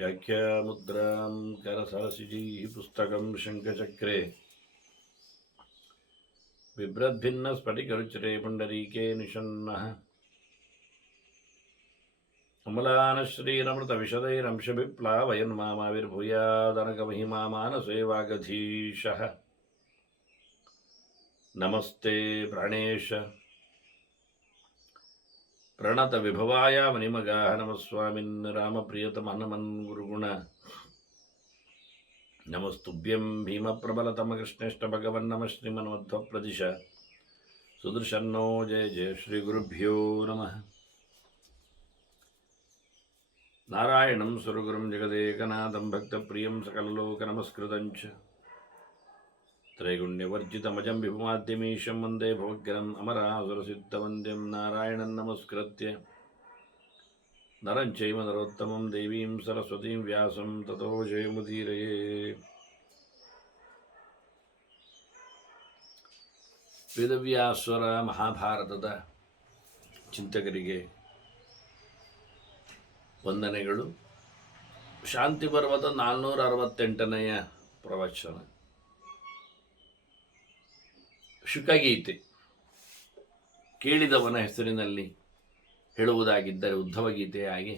व्याख्यामुद्रां करसरसिजैः पुस्तकं शङ्खचक्रे बिभ्रद्भिन्नस्फटिकरुचिरे पुण्डरीके निषण्णः अमलानश्रीरमृतविशदैरंशभिप्लावयन्मामाविर्भूयादनकमहिमा मानसे वागधीशः। नमस्ते प्राणेश प्रणतविभवाय मणिमगाः नमस्वामिन् रामप्रियतमनमन् गुरुगुण नमस्तुभ्यं भीमप्रबलतमकृष्णेष्ट भगवन्नमः श्रीमन्मध्वप्रदिश सुदर्शन्नो जय जय श्रीगुरुभ्यो नमः। नारायणं सुरगुरुं जगदेकनाथं भक्तप्रियं सकललोकनमस्कृतं च त्रैगुण्यवर्जितमजं विभुमाद्यमीशं वन्दे भवग्रम् अमरासुरसिद्धवन्द्यं नारायणं नमस्कृत्य नरं चैव नरोत्तमं देवीं सरस्वतीं व्यासं ततो जयमुदीरये। ವೇದವ್ಯಾಸರ ಮಹಾಭಾರತದ ಚಿಂತಕರಿಗೆ ವಂದನೆಗಳು. ಶಾಂತಿ ಪರ್ವದ 468ನೆಯ ಪ್ರವಚನ. ಶುಕಗೀತೆ ಕೇಳಿದವನ ಹೆಸರಿನಲ್ಲಿ ಹೇಳುವುದಾಗಿದ್ದರೆ ಉದ್ಧವ ಗೀತೆಯಾಗಿ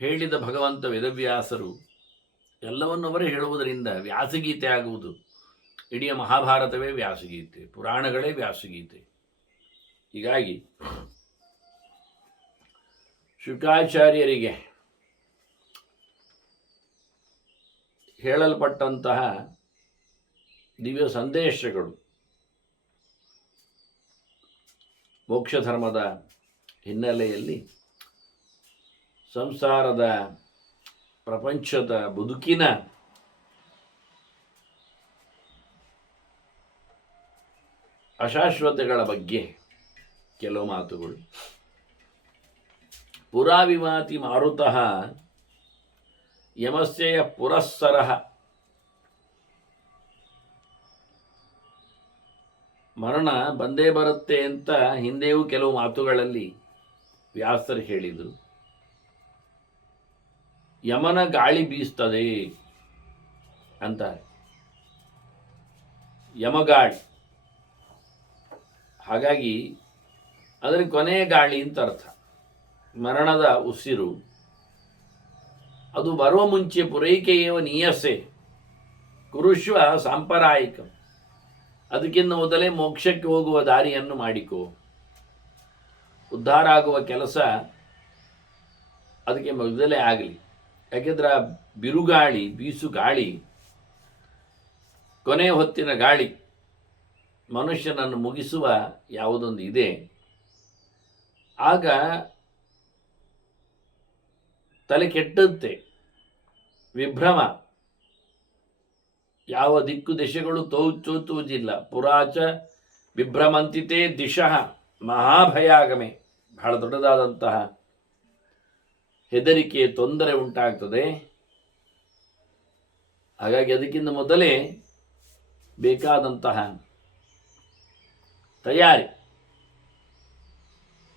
ಹೇಳಿದ ಭಗವಂತ ವೇದವ್ಯಾಸರು ಎಲ್ಲವನ್ನು ಅವರೇ ಹೇಳುವುದರಿಂದ ವ್ಯಾಸಗೀತೆ ಆಗುವುದು. ಇಡೀ ಮಹಾಭಾರತವೇ ವ್ಯಾಸಗೀತೆ, ಪುರಾಣಗಳೇ ವ್ಯಾಸಗೀತೆ. ಹೀಗಾಗಿ ಶುಕಾಚಾರ್ಯರಿಗೆ ಹೇಳಲ್ಪಟ್ಟಂತಹ ದಿವ್ಯ ಸಂದೇಶಗಳು ಮೋಕ್ಷ ಧರ್ಮದ ಹಿನ್ನೆಲೆಯಲ್ಲಿ ಸಂಸಾರದ ಪ್ರಪಂಚದ ಬದುಕಿನ ಅಶಾಶ್ವತೆಗಳ ಬಗ್ಗೆ ಕೆಲವು ಮಾತುಗಳು. ಪುರಾವಿವಾತಿ ಮಾರುತಃ ಯಮಸ್ಯ ಪುರಸ್ಸರಃ. ಮರಣ ಬಂದೇ ಬರುತ್ತೆ ಅಂತ ಹಿಂದೆಯೂ ಕೆಲವು ಮಾತುಗಳಲ್ಲಿ ವ್ಯಾಸರು ಹೇಳಿದರು. ಯಮನ ಗಾಳಿ ಬೀಸ್ತದೆ ಅಂತಾರೆ. ಯಮಗಾಳಿ, ಹಾಗಾಗಿ ಅದರ ಕೊನೆಯ ಗಾಳಿ ಅಂತ ಅರ್ಥ. ಮರಣದ ಉಸಿರು ಅದು ಬರುವ ಮುಂಚೆ ಪೂರೈಕೆಯೇವ ನೀಯಸೆ ಕುರುಶ್ವ ಸಾಂಪ್ರದಾಯಿಕ. ಅದಕ್ಕಿಂತ ಮೊದಲೇ ಮೋಕ್ಷಕ್ಕೆ ಹೋಗುವ ದಾರಿಯನ್ನು ಮಾಡಿಕೋ. ಉದ್ಧಾರ ಆಗುವ ಕೆಲಸ ಅದಕ್ಕೆ ಮೊದಲೇ ಆಗಲಿ. ಯಾಕೆಂದ್ರೆ ಆ ಬಿರುಗಾಳಿ, ಬೀಸು ಗಾಳಿ, ಕೊನೆಯ ಹೊತ್ತಿನ ಗಾಳಿ ಮನುಷ್ಯನನ್ನು ಮುಗಿಸುವ ಯಾವುದೊಂದು ಇದೆ. ಆಗ ತಲೆ ಕೆಟ್ಟಂತೆ, ವಿಭ್ರಮ, ಯಾವ ದಿಕ್ಕು ದಿಶೆಗಳು ತೋಚುವುದಿಲ್ಲ. ಪುರಾಚ ವಿಭ್ರಮಂತಿತೆ ದಿಶಃ ಮಹಾಭಯಾಗಮೆ. ಬಹಳ ದೊಡ್ಡದಾದಂತಹ ಹೆದರಿಕೆ, ತೊಂದರೆ ಉಂಟಾಗ್ತದೆ. ಹಾಗಾಗಿ ಅದಕ್ಕಿಂತ ಮೊದಲೇ ಬೇಕಾದಂತಹ ತಯಾರಿ.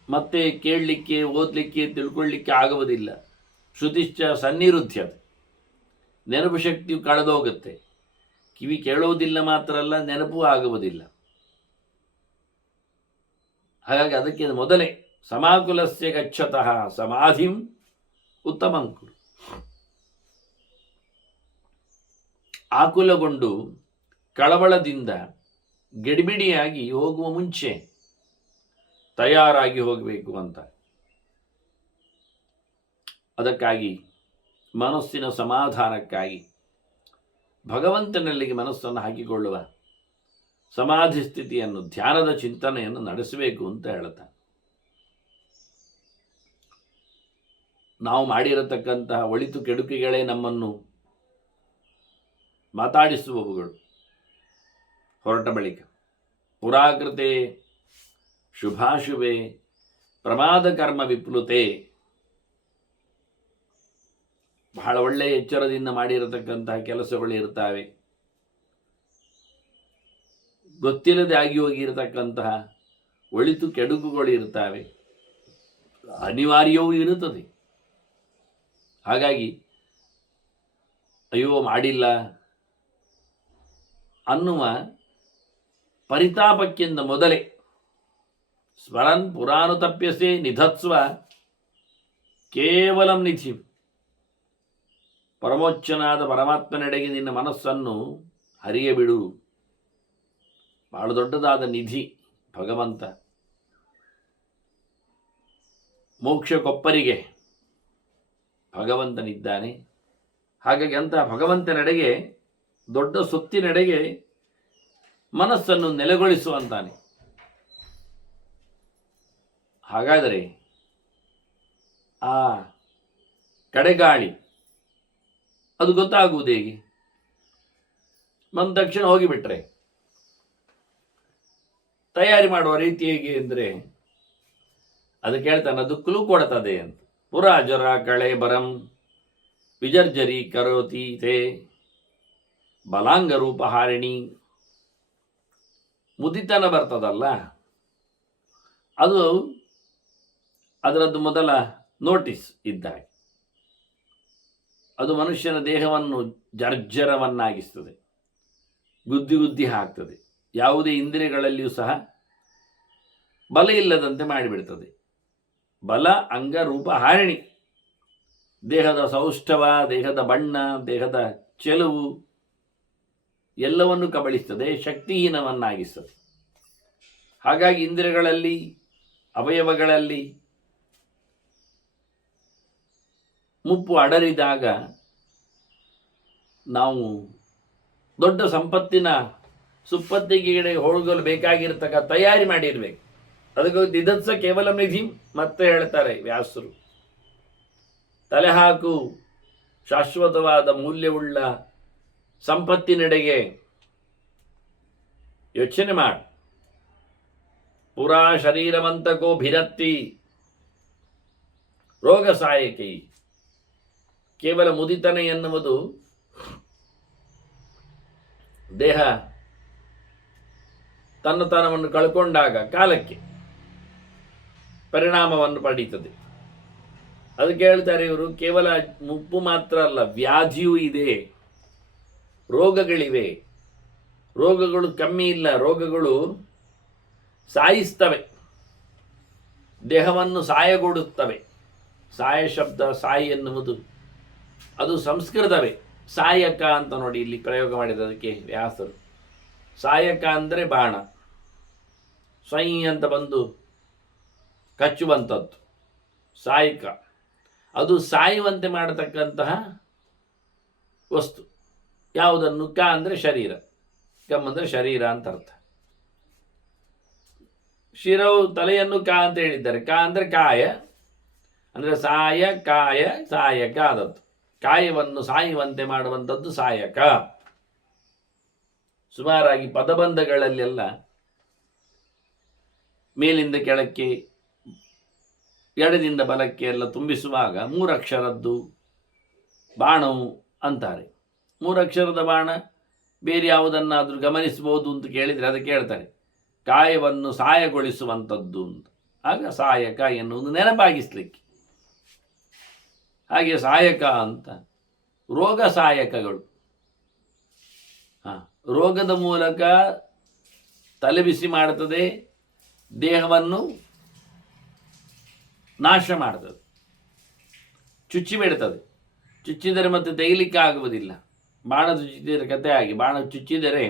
ಮತ್ತೆ ಕೇಳಲಿಕ್ಕೆ, ಓದಲಿಕ್ಕೆ, ತಿಳ್ಕೊಳ್ಳಿಕ್ಕೆ ಆಗುವುದಿಲ್ಲ. ಶ್ರುತಿಶ್ಚ ಸನ್ನಿರುದ್ಧ್ಯತೆ. ನೆನಪು ಶಕ್ತಿಯು ಕಳೆದೋಗುತ್ತೆ. ಕಿವಿ ಕೇಳುವುದಿಲ್ಲ ಮಾತ್ರ ಅಲ್ಲ, ನೆನಪು ಆಗುವುದಿಲ್ಲ. ಹಾಗಾಗಿ ಅದಕ್ಕೆ ಮೊದಲೇ ಸಮಾಕುಲಸ್ಯ ಗಚ್ಚತಃ ಸಮಾಧಿಂ ಉತ್ತಮಂಕುರು. ಆಕುಲಗೊಂಡು ಕಳವಳದಿಂದ ಗಡಿಬಿಡಿಯಾಗಿ ಹೋಗುವ ಮುಂಚೆ ತಯಾರಾಗಿ ಹೋಗಬೇಕು ಅಂತ. ಅದಕ್ಕಾಗಿ ಮನಸ್ಸಿನ ಸಮಾಧಾನಕ್ಕಾಗಿ ಭಗವಂತನಲ್ಲಿಗೆ ಮನಸ್ಸನ್ನು ಹಾಕಿಕೊಳ್ಳುವ ಸಮಾಧಿ ಸ್ಥಿತಿಯನ್ನು, ಧ್ಯಾನದ ಚಿಂತನೆಯನ್ನು ನಡೆಸಬೇಕು ಅಂತ ಹೇಳ್ತಾನೆ. ನಾವು ಮಾಡಿರತಕ್ಕಂತಹ ಒಳಿತು ಕೆಡುಕಿಗಳೇ ನಮ್ಮನ್ನು ಮಾತಾಡಿಸುವವುಗಳು. ಹೊರಟ ಬಳಿಕ ಪುರಾಕೃತೆ ಶುಭಾಶುಭೆ ಪ್ರಮಾದ ಕರ್ಮ ವಿಪ್ಲುತೆ. ಬಹಳ ಒಳ್ಳೆಯ ಎಚ್ಚರದಿಂದ ಮಾಡಿರತಕ್ಕಂತಹ ಕೆಲಸಗಳು ಇರ್ತಾವೆ. ಗೊತ್ತಿಲ್ಲದೆ ಆಗಿ ಹೋಗಿರತಕ್ಕಂತಹ ಒಳಿತು ಕೆಡುಕುಗಳು ಇರ್ತವೆ, ಅನಿವಾರ್ಯವೂ ಇರುತ್ತದೆ. ಹಾಗಾಗಿ ಅಯ್ಯೋ ಮಾಡಿಲ್ಲ ಅನ್ನುವ ಪರಿತಾಪಕ್ಕಿಂತ ಮೊದಲೇ ಸ್ಮರನ್ ಪುರಾನುತಪ್ಯಸೆ ನಿಧತ್ಸ್ವ ಕೇವಲಂ ನಿಧಿ, ಪರಮೋಚ್ಚನಾದ ಪರಮಾತ್ಮನೆಡೆಗೆ ನಿನ್ನ ಮನಸ್ಸನ್ನು ಹರಿಯ ಬಿಡು. ಬಹಳ ದೊಡ್ಡದಾದ ನಿಧಿ ಭಗವಂತ. ಮೋಕ್ಷಕ್ಕೊಪ್ಪರಿಗೆ ಭಗವಂತನಿದ್ದಾನೆ. ಹಾಗಾಗಿ ಅಂತಹ ಭಗವಂತನೆಡೆಗೆ, ದೊಡ್ಡ ಸೊತ್ತಿನೆಡೆಗೆ ಮನಸ್ಸನ್ನು ನೆಲೆಗೊಳಿಸುವಂತಾನೆ. ಹಾಗಾದರೆ ಆ ಕಡೆಗಾಳಿ ಅದು ಗೊತ್ತಾಗುವುದು ಹೇಗೆ? ಬಂದ ತಕ್ಷಣ ಹೋಗಿಬಿಟ್ರೆ ತಯಾರಿ ಮಾಡುವ ರೀತಿ ಹೇಗೆ ಅಂದರೆ, ಅದಕ್ಕೆ ಹೇಳ್ತಾನೆ, ಅದು ಕ್ಲೂ ಕೊಡ್ತದೆ ಅಂತ. ಪುರಾಜರ ಕಳೆ ಬರಂ ವಿಜರ್ಜರಿ ಕರೋತಿ ತೇ ಬಲಾಂಗ ರೂಪ ಹಾರಿಣಿ. ಮುದಿತನ ಬರ್ತದಲ್ಲ, ಅದು ಅದರದ್ದು ಮೊದಲ ನೋಟಿಸ್ ಇದ್ದಾಗ ಅದು ಮನುಷ್ಯನ ದೇಹವನ್ನು ಜರ್ಜರವನ್ನಾಗಿಸ್ತದೆ, ಗುದ್ದಿ ಗುದ್ದಿ ಹಾಕ್ತದೆ. ಯಾವುದೇ ಇಂದ್ರಿಯಗಳಲ್ಲಿಯೂ ಸಹ ಬಲ ಇಲ್ಲದಂತೆ ಮಾಡಿಬಿಡ್ತದೆ. ಬಲ ಅಂಗ ರೂಪ ಹಾರಿಣಿ. ದೇಹದ ಸೌಷ್ಠವ, ದೇಹದ ಬಣ್ಣ, ದೇಹದ ಚೆಲುವು ಎಲ್ಲವನ್ನು ಕಬಳಿಸ್ತದೆ, ಶಕ್ತಿಹೀನವನ್ನಾಗಿಸ್ತದೆ. ಹಾಗಾಗಿ ಇಂದ್ರಿಯಗಳಲ್ಲಿ, ಅವಯವಗಳಲ್ಲಿ ಮುಪ್ಪು ಅಡರಿದಾಗ ನಾವು ದೊಡ್ಡ ಸಂಪತ್ತಿನ ಸುಪ್ಪತ್ತಿಗೆ ಹೋಗಲು ಬೇಕಾಗಿರ್ತಕ್ಕ ತಯಾರಿ ಮಾಡಿರ್ಬೇಕು. ಅದಕ್ಕೆ ದಿದತ್ಸ ಕೇವಲ ನಿಧಿ ಮತ್ತೆ ಹೇಳ್ತಾರೆ ವ್ಯಾಸರು, ತಲೆ ಹಾಕು ಶಾಶ್ವತವಾದ ಮೂಲ್ಯವುಳ್ಳ ಸಂಪತ್ತಿನೆಡೆಗೆ ಯೋಚನೆ ಮಾಡು. ಪುರಾ ಶರೀರವಂತಕೋ ಭಿರತ್ತಿ ರೋಗ ಸಹಾಯಕೈ. ಕೇವಲ ಮುದಿತನ ಎನ್ನುವುದು ದೇಹ ತನ್ನತನವನ್ನು ಕಳ್ಕೊಂಡಾಗ ಕಾಲಕ್ಕೆ ಪರಿಣಾಮವನ್ನು ಪಡೀತದೆ. ಅದಕ್ಕೆ ಹೇಳ್ತಾರೆ ಇವರು, ಕೇವಲ ಮುಪ್ಪು ಮಾತ್ರ ಅಲ್ಲ, ವ್ಯಾಧಿಯೂ ಇದೆ, ರೋಗಗಳಿವೆ. ರೋಗಗಳು ಕಮ್ಮಿ ಇಲ್ಲ, ರೋಗಗಳು ಸಾಯಿಸ್ತವೆ, ದೇಹವನ್ನು ಸಾಯಗೊಡುತ್ತವೆ. ಸಾಯ ಶಬ್ದ, ಸಾಯಿ ಎನ್ನುವುದು ಅದು ಸಂಸ್ಕೃತವೇ. ಸಾಯಕ ಅಂತ ನೋಡಿ ಇಲ್ಲಿ ಪ್ರಯೋಗ ಮಾಡಿದದಕ್ಕೆ ವ್ಯಾಸರು. ಸಾಯಕ ಅಂದರೆ ಬಾಣ, ಸ್ವೈ ಅಂತ ಬಂದು ಕಚ್ಚುವಂಥದ್ದು ಸಾಯಕ. ಅದು ಸಾಯುವಂತೆ ಮಾಡತಕ್ಕಂತಹ ವಸ್ತು. ಯಾವುದನ್ನು? ಕ ಅಂದರೆ ಶರೀರ, ಕಮ್ ಅಂದರೆ ಶರೀರ ಅಂತ ಅರ್ಥ. ಶಿರವು ತಲೆಯನ್ನು ಕ ಅಂತ ಹೇಳಿದ್ದಾರೆ. ಕ ಅಂದರೆ ಕಾಯ, ಅಂದರೆ ಸಾಯ, ಕಾಯ, ಸಾಯಕ ಆದದ್ದು. ಕಾಯವನ್ನು ಸಾಯುವಂತೆ ಮಾಡುವಂಥದ್ದು ಸಾಯಕ. ಸುಮಾರಾಗಿ ಪದಬಂಧಗಳಲ್ಲೆಲ್ಲ ಮೇಲಿಂದ ಕೆಳಕ್ಕೆ, ಎಡದಿಂದ ಬಲಕ್ಕೆ ಎಲ್ಲ ತುಂಬಿಸುವಾಗ 3 ಅಕ್ಷರದ್ದು ಬಾಣವು ಅಂತಾರೆ. 3 ಅಕ್ಷರದ ಬಾಣ ಬೇರೆ ಯಾವುದನ್ನಾದರೂ ಗಮನಿಸಬಹುದು ಅಂತ ಕೇಳಿದರೆ ಅದಕ್ಕೆ ಹೇಳ್ತಾರೆ ಕಾಯವನ್ನು ಸಾಯಗೊಳಿಸುವಂಥದ್ದು ಅಂತ. ಆಗ ಸಾಯಕ ಎನ್ನುವುದು ನೆನಪಾಗಿಸ್ಲಿಕ್ಕೆ. ಹಾಗೆ ಸಾಯಕ ಅಂತ ರೋಗ ಸಾಯಕಗಳು. ರೋಗದ ಮೂಲಕ ತಲೆಬಿಸಿ ಮಾಡುತ್ತದೆ, ದೇಹವನ್ನು ನಾಶ ಮಾಡ್ತದೆ, ಚುಚ್ಚಿಬಿಡ್ತದೆ. ಚುಚ್ಚಿದರೆ ಮತ್ತೆ ತೆಗಿಲಿಕ್ಕೆ ಆಗುವುದಿಲ್ಲ. ಬಾಣ ಚುಚ್ಚಿದರೆ ಕತೆ ಆಗಿ, ಬಾಣ ಚುಚ್ಚಿದರೆ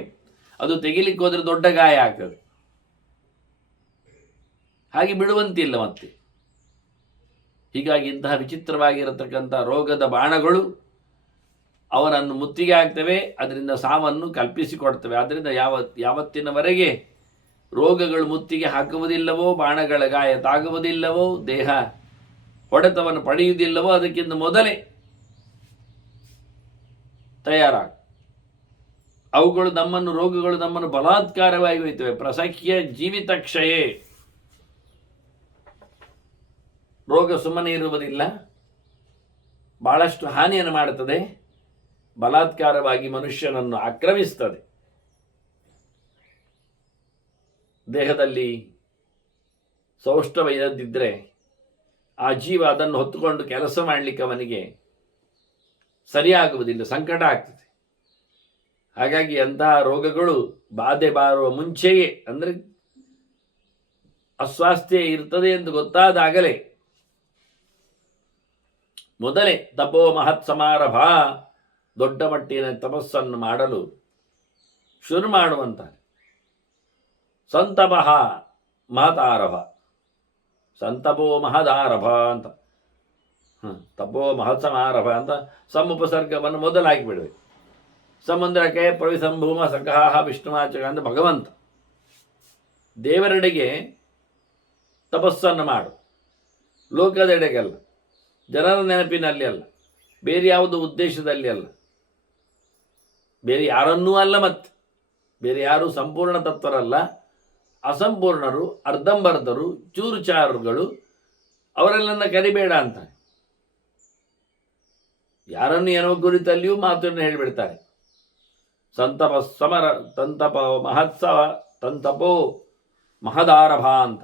ಅದು ತೆಗಿಲಿಕ್ಕೆ ಹೋದರೆ ದೊಡ್ಡ ಗಾಯ ಆಗ್ತದೆ. ಹಾಗೆ ಬಿಡುವಂತಿಲ್ಲ ಮತ್ತೆ. ಹೀಗಾಗಿ ಇಂತಹ ವಿಚಿತ್ರವಾಗಿರತಕ್ಕಂಥ ರೋಗದ ಬಾಣಗಳು ಅವನನ್ನು ಮುತ್ತಿಗೆ ಆಗ್ತವೆ, ಅದರಿಂದ ಸಾವನ್ನು ಕಲ್ಪಿಸಿಕೊಡ್ತವೆ. ಆದ್ದರಿಂದ ಯಾವತ್ತಿನವರೆಗೆ ರೋಗಗಳು ಮುತ್ತಿಗೆ ಹಾಕುವುದಿಲ್ಲವೋ, ಬಾಣಗಳ ಗಾಯ ತಾಗುವುದಿಲ್ಲವೋ, ದೇಹ ಹೊಡೆತವನ್ನು ಪಡೆಯುವುದಿಲ್ಲವೋ, ಅದಕ್ಕಿಂತ ಮೊದಲೇ ತಯಾರಾಗ. ಅವುಗಳು ರೋಗಗಳು ನಮ್ಮನ್ನು ಬಲಾತ್ಕಾರವಾಗಿ ಒಯ್ತವೆ. ಪ್ರಸಖ್ಯ ಜೀವಿತ ಕ್ಷಯೇ. ರೋಗ ಸುಮ್ಮನೆ ಇರುವುದಿಲ್ಲ, ಬಹಳಷ್ಟು ಹಾನಿಯನ್ನು ಮಾಡುತ್ತದೆ, ಬಲಾತ್ಕಾರವಾಗಿ ಮನುಷ್ಯನನ್ನು ಆಕ್ರಮಿಸ್ತದೆ. ದೇಹದಲ್ಲಿ ಸೌಷ್ಠವ ಇಲ್ಲದಿದ್ದರೆ ಆ ಜೀವ ಅದನ್ನು ಹೊತ್ತುಕೊಂಡು ಕೆಲಸ ಮಾಡಲಿಕ್ಕೆ ಅವನಿಗೆ ಸರಿಯಾಗುವುದಿಲ್ಲ, ಸಂಕಟ ಆಗ್ತದೆ. ಹಾಗಾಗಿ ಅಂತಹ ರೋಗಗಳು ಬಾಧೆ ಬಾರುವ ಮುಂಚೆಯೇ, ಅಂದರೆ ಅಸ್ವಾಸ್ಥ್ಯ ಇರ್ತದೆ ಎಂದು ಗೊತ್ತಾದಾಗಲೇ ಮೊದಲೇ ತಪೋ ಮಹತ್ ಸಮಾರಂಭ, ದೊಡ್ಡ ಮಟ್ಟಿನ ತಪಸ್ಸನ್ನು ಮಾಡಲು ಶುರು ಮಾಡುವಂತಾರೆ. ಸಂತಪಃ ಮಹತಾರಭ, ಸಂತಪೋ ಮಹದಾರಭ ಅಂತ, ತಪೋ ಮಹತ್ ಸಮಾರಭ ಅಂತ ಸಮುಪಸರ್ಗವನ್ನು ಮೊದಲಾಗಿ ಬಿಡಬೇಕು. ಸಮುದ್ರಕ್ಕೆ ಪ್ರವಿಸಂಭೂಮ ಸಖಾಹ ವಿಷ್ಣುವಾಚಕ ಅಂತ ಭಗವಂತ ದೇವರೆಡೆಗೆ ತಪಸ್ಸನ್ನು ಮಾಡು, ಲೋಕದೆಡೆಗಲ್ಲ, ಜನರ ನೆನಪಿನಲ್ಲಿ ಅಲ್ಲ, ಬೇರೆ ಯಾವುದೋ ಉದ್ದೇಶದಲ್ಲಿ ಅಲ್ಲ, ಬೇರೆ ಯಾರನ್ನೂ ಅಲ್ಲ, ಮತ್ತೆ ಬೇರೆ ಯಾರೂ ಸಂಪೂರ್ಣ ತತ್ವರಲ್ಲ, ಅಸಂಪೂರ್ಣರು, ಅರ್ಧಂಬರ್ಧರು, ಚೂರುಚಾರುಗಳು, ಅವರೆಲ್ಲನ್ನ ಕರಿಬೇಡ ಅಂತ ಯಾರನ್ನು ಏನೋ ಕುರಿತಲ್ಲಿಯೂ ಮಾತನ್ನು ಹೇಳಿಬಿಡ್ತಾರೆ. ಸಂತಪ ಸಮರ ತಂತಪ ಮಹತ್ಸವ ತಂತಪೋ ಮಹದಾರಭ ಅಂತ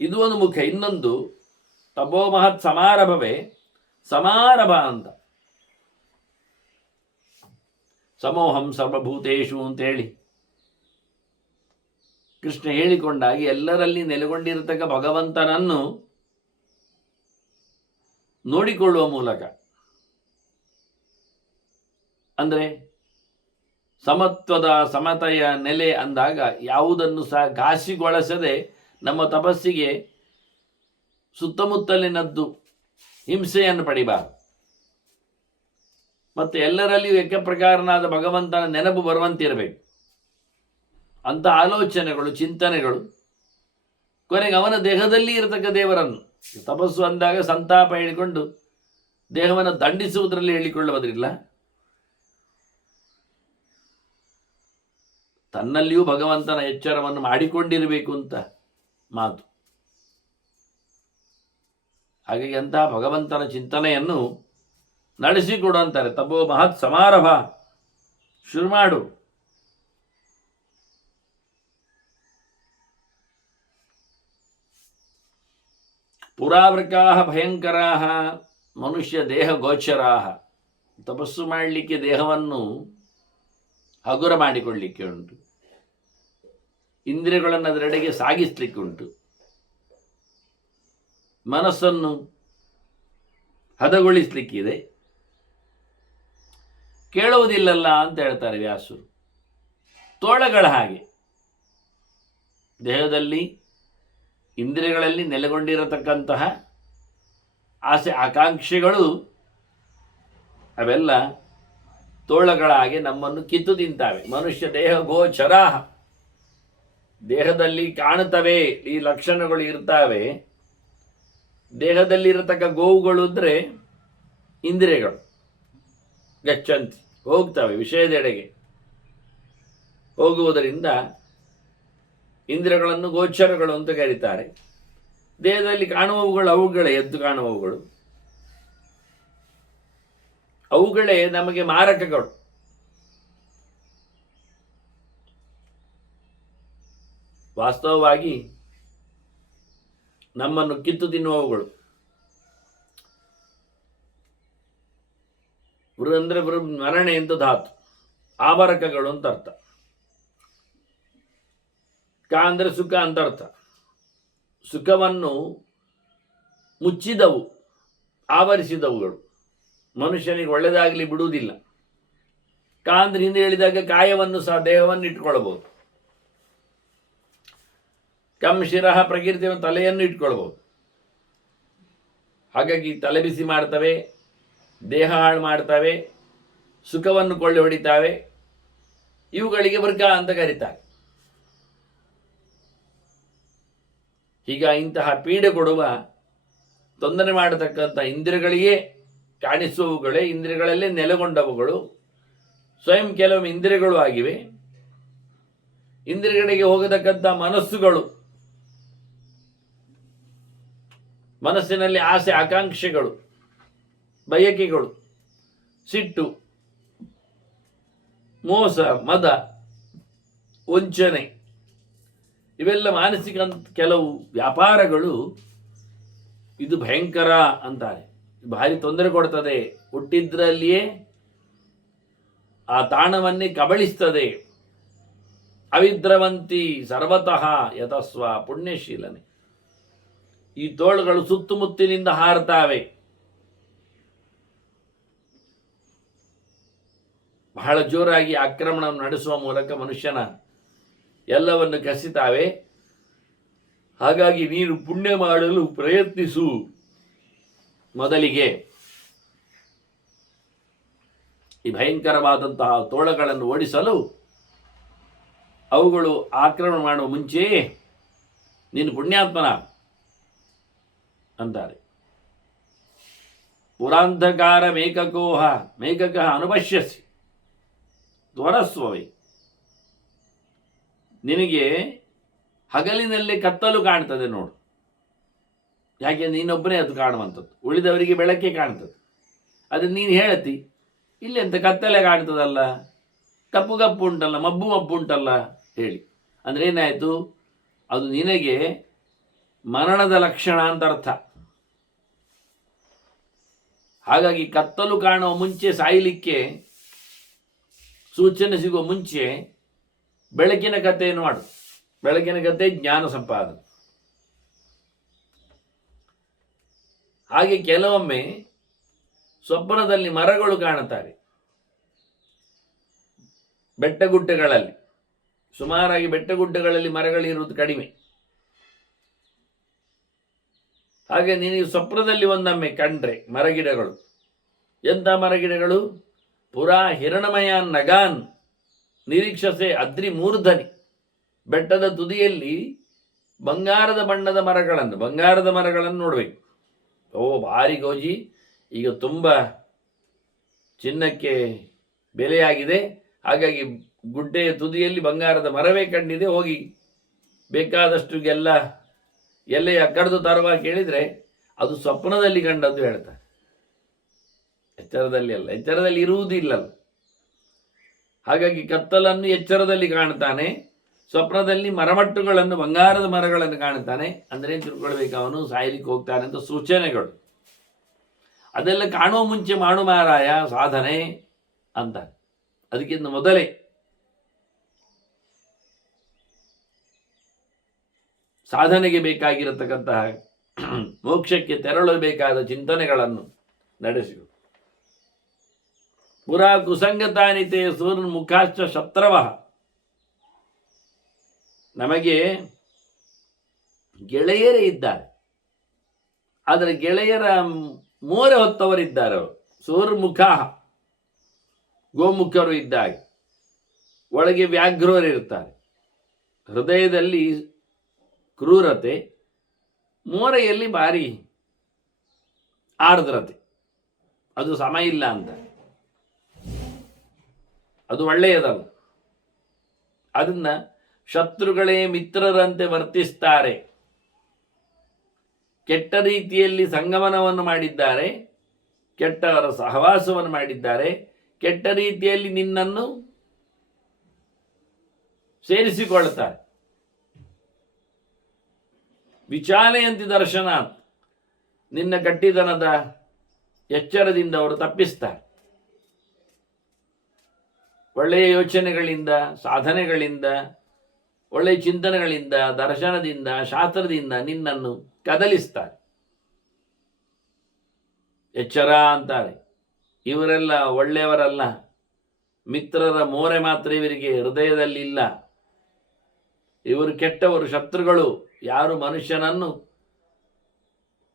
ಇದು ಒಂದು ಮುಖ್ಯ. ಇನ್ನೊಂದು ತಪೋ ಮಹತ್ ಸಮಾರಭವೇ ಸಮಾರಭ ಅಂತ, ಸಮೋಹಂ ಸರ್ವಭೂತೇಶು ಅಂತೇಳಿ ಕೃಷ್ಣ ಹೇಳಿಕೊಂಡಾಗಿ ಎಲ್ಲರಲ್ಲಿ ನೆಲೆಗೊಂಡಿರತಕ್ಕ ಭಗವಂತನನ್ನು ನೋಡಿಕೊಳ್ಳುವ ಮೂಲಕ, ಅಂದರೆ ಸಮತ್ವದ ಸಮತೆಯ ನೆಲೆ ಅಂದಾಗ ಯಾವುದನ್ನು ಸಹ ಘಾಸಿಗೊಳಿಸದೆ ನಮ್ಮ ತಪಸ್ಸಿಗೆ ಸುತ್ತಮುತ್ತಲಿನದ್ದು ಹಿಂಸೆಯನ್ನು ಪಡಿಬಾರದು. ಮತ್ತು ಎಲ್ಲರಲ್ಲಿಯೂ ಏಕಪ್ರಕಾರನಾದ ಭಗವಂತನ ನೆನಪು ಬರುವಂತಿರಬೇಕು. ಅಂಥ ಆಲೋಚನೆಗಳು, ಚಿಂತನೆಗಳು ಕೊನೆಗೆ ಅವನ ದೇಹದಲ್ಲಿ ಇರತಕ್ಕ ದೇವರನ್ನು, ತಪಸ್ಸು ಅಂದಾಗ ಸಂತಾಪ ಹೇಳಿಕೊಂಡು ದೇಹವನ್ನು ದಂಡಿಸುವುದರಲ್ಲಿ ಹೇಳಿಕೊಳ್ಳುವುದಿಲ್ಲ, ತನ್ನಲ್ಲಿಯೂ ಭಗವಂತನ ಎಚ್ಚರವನ್ನು ಮಾಡಿಕೊಂಡಿರಬೇಕು ಅಂತ ಮಾತು. ಹಾಗಾಗಿ ಅಂತಹ ಭಗವಂತನ ಚಿಂತನೆಯನ್ನು ನಡೆಸಿಕೊಡು ಅಂತಾರೆ. ತಪೋ ಮಹತ್ ಸಮಾರಂಭ ಶುರು ಮಾಡು. ಪುರಾವೃಕಾ ಭಯಂಕರಾ ಮನುಷ್ಯ ದೇಹ ಗೋಚರಾ, ತಪಸ್ಸು ಮಾಡಲಿಕ್ಕೆ ದೇಹವನ್ನು ಹಗುರ ಮಾಡಿಕೊಳ್ಳಲಿಕ್ಕೆ ಉಂಟು, ಇಂದ್ರಿಯಗಳನ್ನು ಅದರೆಡೆಗೆ ಸಾಗಿಸಲಿಕ್ಕೆ ಉಂಟು, ಮನಸ್ಸನ್ನು ಹದಗೊಳಿಸಲಿಕ್ಕಿದೆ, ಕೇಳುವುದಿಲ್ಲಲ್ಲ ಅಂತ ಹೇಳ್ತಾರೆ ವ್ಯಾಸರು. ತೋಳಗಳ ಹಾಗೆ ದೇಹದಲ್ಲಿ ಇಂದ್ರಿಯಗಳಲ್ಲಿ ನೆಲೆಗೊಂಡಿರತಕ್ಕಂತಹ ಆಸೆ ಆಕಾಂಕ್ಷೆಗಳು ಅವೆಲ್ಲ ತೋಳಗಳ ಹಾಗೆ ನಮ್ಮನ್ನು ಕಿತ್ತು ತಿಂತಾವೆ. ಮನುಷ್ಯ ದೇಹ ಗೋಚರ, ದೇಹದಲ್ಲಿ ಕಾಣುತ್ತವೆ, ಈ ಲಕ್ಷಣಗಳು ಇರ್ತಾವೆ. ದೇಹದಲ್ಲಿರತಕ್ಕ ಗೋವುಗಳು ಅಂದರೆ ಇಂದ್ರಿಯಗಳು, ಗಚ್ಚಂತಿ ಹೋಗ್ತವೆ, ವಿಷಯದೆಡೆಗೆ ಹೋಗುವುದರಿಂದ ಇಂದ್ರಿಯಗಳನ್ನು ಗೋಚರಗಳು ಅಂತ ಕರೀತಾರೆ. ದೇಹದಲ್ಲಿ ಕಾಣುವವುಗಳು ಅವುಗಳೇ, ಎದ್ದು ಕಾಣುವವುಗಳು ಅವುಗಳೇ ನಮಗೆ ಮಾರಕಗಳು. ವಾಸ್ತವವಾಗಿ ನಮ್ಮನ್ನು ಕಿತ್ತು ತಿನ್ನುವವುಗಳು. ಅಂದರೆ ಮರಣೆ ಎಂದು ಧಾತು, ಆವರಕಗಳು ಅಂತ ಅರ್ಥ. ಕ ಅಂದರೆ ಸುಖ ಅಂತ ಅರ್ಥ. ಸುಖವನ್ನು ಮುಚ್ಚಿದವು, ಆವರಿಸಿದವುಗಳು, ಮನುಷ್ಯನಿಗೆ ಒಳ್ಳೆಯದಾಗಲಿ ಬಿಡುವುದಿಲ್ಲ. ಕ ಅಂದ್ರೆ ಹಿಂದೆ ಹೇಳಿದಾಗ ಕಾಯವನ್ನು ಸಹ, ದೇಹವನ್ನು ಇಟ್ಕೊಳ್ಬಹುದು. ಕಂ ಶಿರಃ ಪ್ರಕೃತಿ, ತಲೆಯನ್ನು ಇಟ್ಕೊಳ್ಬಹುದು. ಹಾಗಾಗಿ ತಲೆ ಬಿಸಿ ಮಾಡ್ತವೆ, ದೇಹ ಹಾಳು ಮಾಡ್ತವೆ, ಸುಖವನ್ನು ಕೊಳ್ಳೆ ಹೊಡಿತಾವೆ. ಇವುಗಳಿಗೆ ವರ್ಗ ಅಂತ ಕರೀತಾರೆ. ಈಗ ಇಂತಹ ಪೀಡೆ ಕೊಡುವ, ತೊಂದರೆ ಮಾಡತಕ್ಕಂಥ ಇಂದ್ರಿಯಗಳಿಗೆ ಕಾಣಿಸುವವುಗಳೇ, ಇಂದ್ರಿಯಗಳಲ್ಲೇ ನೆಲೆಗೊಂಡವುಗಳು ಸ್ವಯಂ ಕೆಲವೊಮ್ಮೆ ಇಂದ್ರಿಯಗಳು ಆಗಿವೆ. ಇಂದ್ರಿಯಗಳಿಗೆ ಹೋಗತಕ್ಕಂಥ ಮನಸ್ಸುಗಳು, ಮನಸ್ಸಿನಲ್ಲಿ ಆಸೆ ಆಕಾಂಕ್ಷೆಗಳು, ಬಯಕೆಗಳು, ಸಿಟ್ಟು, ಮೋಸ, ಮದ, ವಂಚನೆ, ಇವೆಲ್ಲ ಮಾನಸಿಕ ಕೆಲವು ವ್ಯಾಪಾರಗಳು. ಇದು ಭಯಂಕರ ಅಂತಾರೆ. ಭಾರಿ ತೊಂದರೆ ಕೊಡ್ತದೆ, ಹುಟ್ಟಿದ್ರಲ್ಲಿಯೇ ಆ ತಾಣವನ್ನೇ ಕಬಳಿಸ್ತದೆ. ಅವಿದ್ರವಂತಿ ಸರ್ವತಃ ಯತಸ್ವ ಪುಣ್ಯಶೀಲನೆ. ಈ ತೋಳುಗಳು ಸುತ್ತಮುತ್ತಲಿನಿಂದ ಹಾರತಾವೆ, ಬಹಳ ಜೋರಾಗಿ ಆಕ್ರಮಣವನ್ನು ನಡೆಸುವ ಮೂಲಕ ಮನುಷ್ಯನ ಎಲ್ಲವನ್ನು ಕಸಿತಾವೆ. ಹಾಗಾಗಿ ನೀನು ಪುಣ್ಯ ಮಾಡಲು ಪ್ರಯತ್ನಿಸು. ಮೊದಲಿಗೆ ಈ ಭಯಂಕರವಾದಂತಹ ತೋಳಗಳನ್ನು ಓಡಿಸಲು ಅವುಗಳು ಆಕ್ರಮಣ ಮಾಡುವ ಮುಂಚೆಯೇ ನೀನು ಪುಣ್ಯಾತ್ಮನ ಅಂತಾರೆ. ಪುರಾಂಧಕಾರ ಮೇಕಕ ಅನುಪಶ್ಯಸಿ ತ್ವರಸ್ವವೇ. ನಿನಗೆ ಹಗಲಿನಲ್ಲಿ ಕತ್ತಲು ಕಾಣ್ತದೆ ನೋಡು, ಯಾಕೆ ನೀನೊಬ್ಬನೇ ಅದು ಕಾಣುವಂಥದ್ದು, ಉಳಿದವರಿಗೆ ಬೆಳಕೆ ಕಾಣ್ತದೆ. ಅದು ನೀನು ಹೇಳ್ತಿ ಇಲ್ಲಿ ಅಂತ ಕತ್ತಲೆ ಕಾಣ್ತದಲ್ಲ, ಕಪ್ಪು ಕಪ್ಪು ಉಂಟಲ್ಲ, ಮಬ್ಬು ಮಬ್ಬು ಉಂಟಲ್ಲ ಹೇಳಿ. ಅಂದರೆ ಏನಾಯಿತು, ಅದು ನಿನಗೆ ಮರಣದ ಲಕ್ಷಣ ಅಂತ ಅರ್ಥ. ಹಾಗಾಗಿ ಕತ್ತಲು ಕಾಣುವ ಮುಂಚೆ ಸಾಯಲಿಕ್ಕೆ ಸೂಚನೆ ಸಿಗುವ ಮುಂಚೆ ಬೆಳಕಿನ ಕಥೆಯನ್ನು ಮಾಡು. ಬೆಳಕಿನ ಕಥೆ ಜ್ಞಾನ ಸಂಪಾದನೆ. ಹಾಗೆ ಕೆಲವೊಮ್ಮೆ ಸ್ವಪ್ನದಲ್ಲಿ ಮರಗಳು ಕಾಣುತ್ತಾರೆ. ಬೆಟ್ಟಗುಡ್ಡಗಳಲ್ಲಿ, ಸುಮಾರಾಗಿ ಬೆಟ್ಟಗುಡ್ಡಗಳಲ್ಲಿ ಮರಗಳಿರುವುದು ಕಡಿಮೆ. ಹಾಗೆ ನೀನು ಸ್ವಪ್ನದಲ್ಲಿ ಒಂದೊಮ್ಮೆ ಕಂಡ್ರೆ ಮರಗಿಡಗಳು, ಎಂಥ ಮರಗಿಡಗಳು, ಪುರಾ ಹಿರಣಮಯಾನ್ ನಗಾನ್ ನಿರೀಕ್ಷಸೆ ಅದ್ರಿ ಮೂರ್ಧನಿ. ಬೆಟ್ಟದ ತುದಿಯಲ್ಲಿ ಬಂಗಾರದ ಮರಗಳನ್ನು ನೋಡಬೇಕು. ಓ ಭಾರಿ ಗೋಜಿ, ಈಗ ತುಂಬ ಚಿನ್ನಕ್ಕೆ ಬೆಲೆಯಾಗಿದೆ, ಹಾಗಾಗಿ ಗುಡ್ಡೆಯ ತುದಿಯಲ್ಲಿ ಬಂಗಾರದ ಮರವೇ ಕಂಡಿದೆ, ಹೋಗಿ ಬೇಕಾದಷ್ಟು ಎಲೆಯ ಕಡ್ದು ತರುವ ಕೇಳಿದರೆ ಅದು ಸ್ವಪ್ನದಲ್ಲಿ ಕಂಡದ್ದು ಹೇಳ್ತಾರೆ, ಎಚ್ಚರದಲ್ಲಿ ಅಲ್ಲ. ಎಚ್ಚರದಲ್ಲಿ ಇರುವುದಿಲ್ಲಲ್ಲ. ಹಾಗಾಗಿ ಕತ್ತಲನ್ನು ಎಚ್ಚರದಲ್ಲಿ ಕಾಣ್ತಾನೆ, ಸ್ವಪ್ನದಲ್ಲಿ ಮರಮಟ್ಟುಗಳನ್ನು, ಬಂಗಾರದ ಮರಗಳನ್ನು ಕಾಣ್ತಾನೆ. ಅಂದರೆ ತಿಳ್ಕೊಳ್ಬೇಕು, ಅವನು ಸಾಯಲಿಕ್ಕೆ ಹೋಗ್ತಾನೆ ಅಂತ ಸೂಚನೆಗಳು. ಅದೆಲ್ಲ ಕಾಣುವ ಮುಂಚೆ ಮಾಡು ಮಾರಾಯ ಸಾಧನೆ ಅಂತ. ಅದಕ್ಕಿಂತ ಮೊದಲೇ ಸಾಧನೆಗೆ ಬೇಕಾಗಿರತಕ್ಕಂತಹ ಮೋಕ್ಷಕ್ಕೆ ತೆರಳಬೇಕಾದ ಚಿಂತನೆಗಳನ್ನು ನಡೆಸಿ. ಪುರಾ ಕುಸಂಗತಾನಿತೆ ಸೂರ್ಯಮುಖಾಶ್ಚ ಶತ್ರವ. ನಮಗೆ ಗೆಳೆಯರೇ ಇದ್ದಾರೆ, ಆದರೆ ಗೆಳೆಯರ ಮೋರೆ ಹೊತ್ತವರಿದ್ದಾರೆ. ಅವರು ಸೂರ್ಯಮುಖ, ಗೋಮುಖರು ಇದ್ದಾಗೆ. ಒಳಗೆ ವ್ಯಾಘ್ರರಿರ್ತಾರೆ, ಹೃದಯದಲ್ಲಿ ಕ್ರೂರತೆ, ಮೋರೆಯಲ್ಲಿ ಭಾರಿ ಆರ್ದ್ರತೆ. ಅದು ಸಮ ಇಲ್ಲ ಅಂತ, ಅದು ಒಳ್ಳೆಯದಲ್ಲ. ಅದನ್ನ ಶತ್ರುಗಳೇ ಮಿತ್ರರಂತೆ ವರ್ತಿಸ್ತಾರೆ. ಕೆಟ್ಟ ರೀತಿಯಲ್ಲಿ ಸಂಗಮನವನ್ನು ಮಾಡಿದ್ದಾರೆ, ಕೆಟ್ಟವರ ಸಹವಾಸವನ್ನು ಮಾಡಿದ್ದಾರೆ, ಕೆಟ್ಟ ರೀತಿಯಲ್ಲಿ ನಿನ್ನನ್ನು ಸೇರಿಸಿಕೊಳ್ಳುತ್ತಾರೆ. ವಿಚಾಲೆಯಂತಿ ದರ್ಶನಾತ್, ನಿನ್ನ ಗಟ್ಟಿತನದ ಎಚ್ಚರದಿಂದ ಅವರು ತಪ್ಪಿಸ್ತಾರೆ. ಒಳ್ಳೆಯ ಯೋಚನೆಗಳಿಂದ, ಸಾಧನೆಗಳಿಂದ, ಒಳ್ಳೆಯ ಚಿಂತನೆಗಳಿಂದ, ದರ್ಶನದಿಂದ, ಶಾಸ್ತ್ರದಿಂದ ನಿನ್ನನ್ನು ಕದಲಿಸ್ತಾರೆ. ಎಚ್ಚರ ಅಂತಾರೆ. ಇವರೆಲ್ಲ ಒಳ್ಳೆಯವರಲ್ಲ, ಮಿತ್ರರ ಮೋರೆ ಮಾತ್ರ ಇವರಿಗೆ ಹೃದಯದಲ್ಲಿ ಇಲ್ಲ. ಇವರು ಕೆಟ್ಟವರು, ಶತ್ರುಗಳು. ಯಾರು ಮನುಷ್ಯನನ್ನು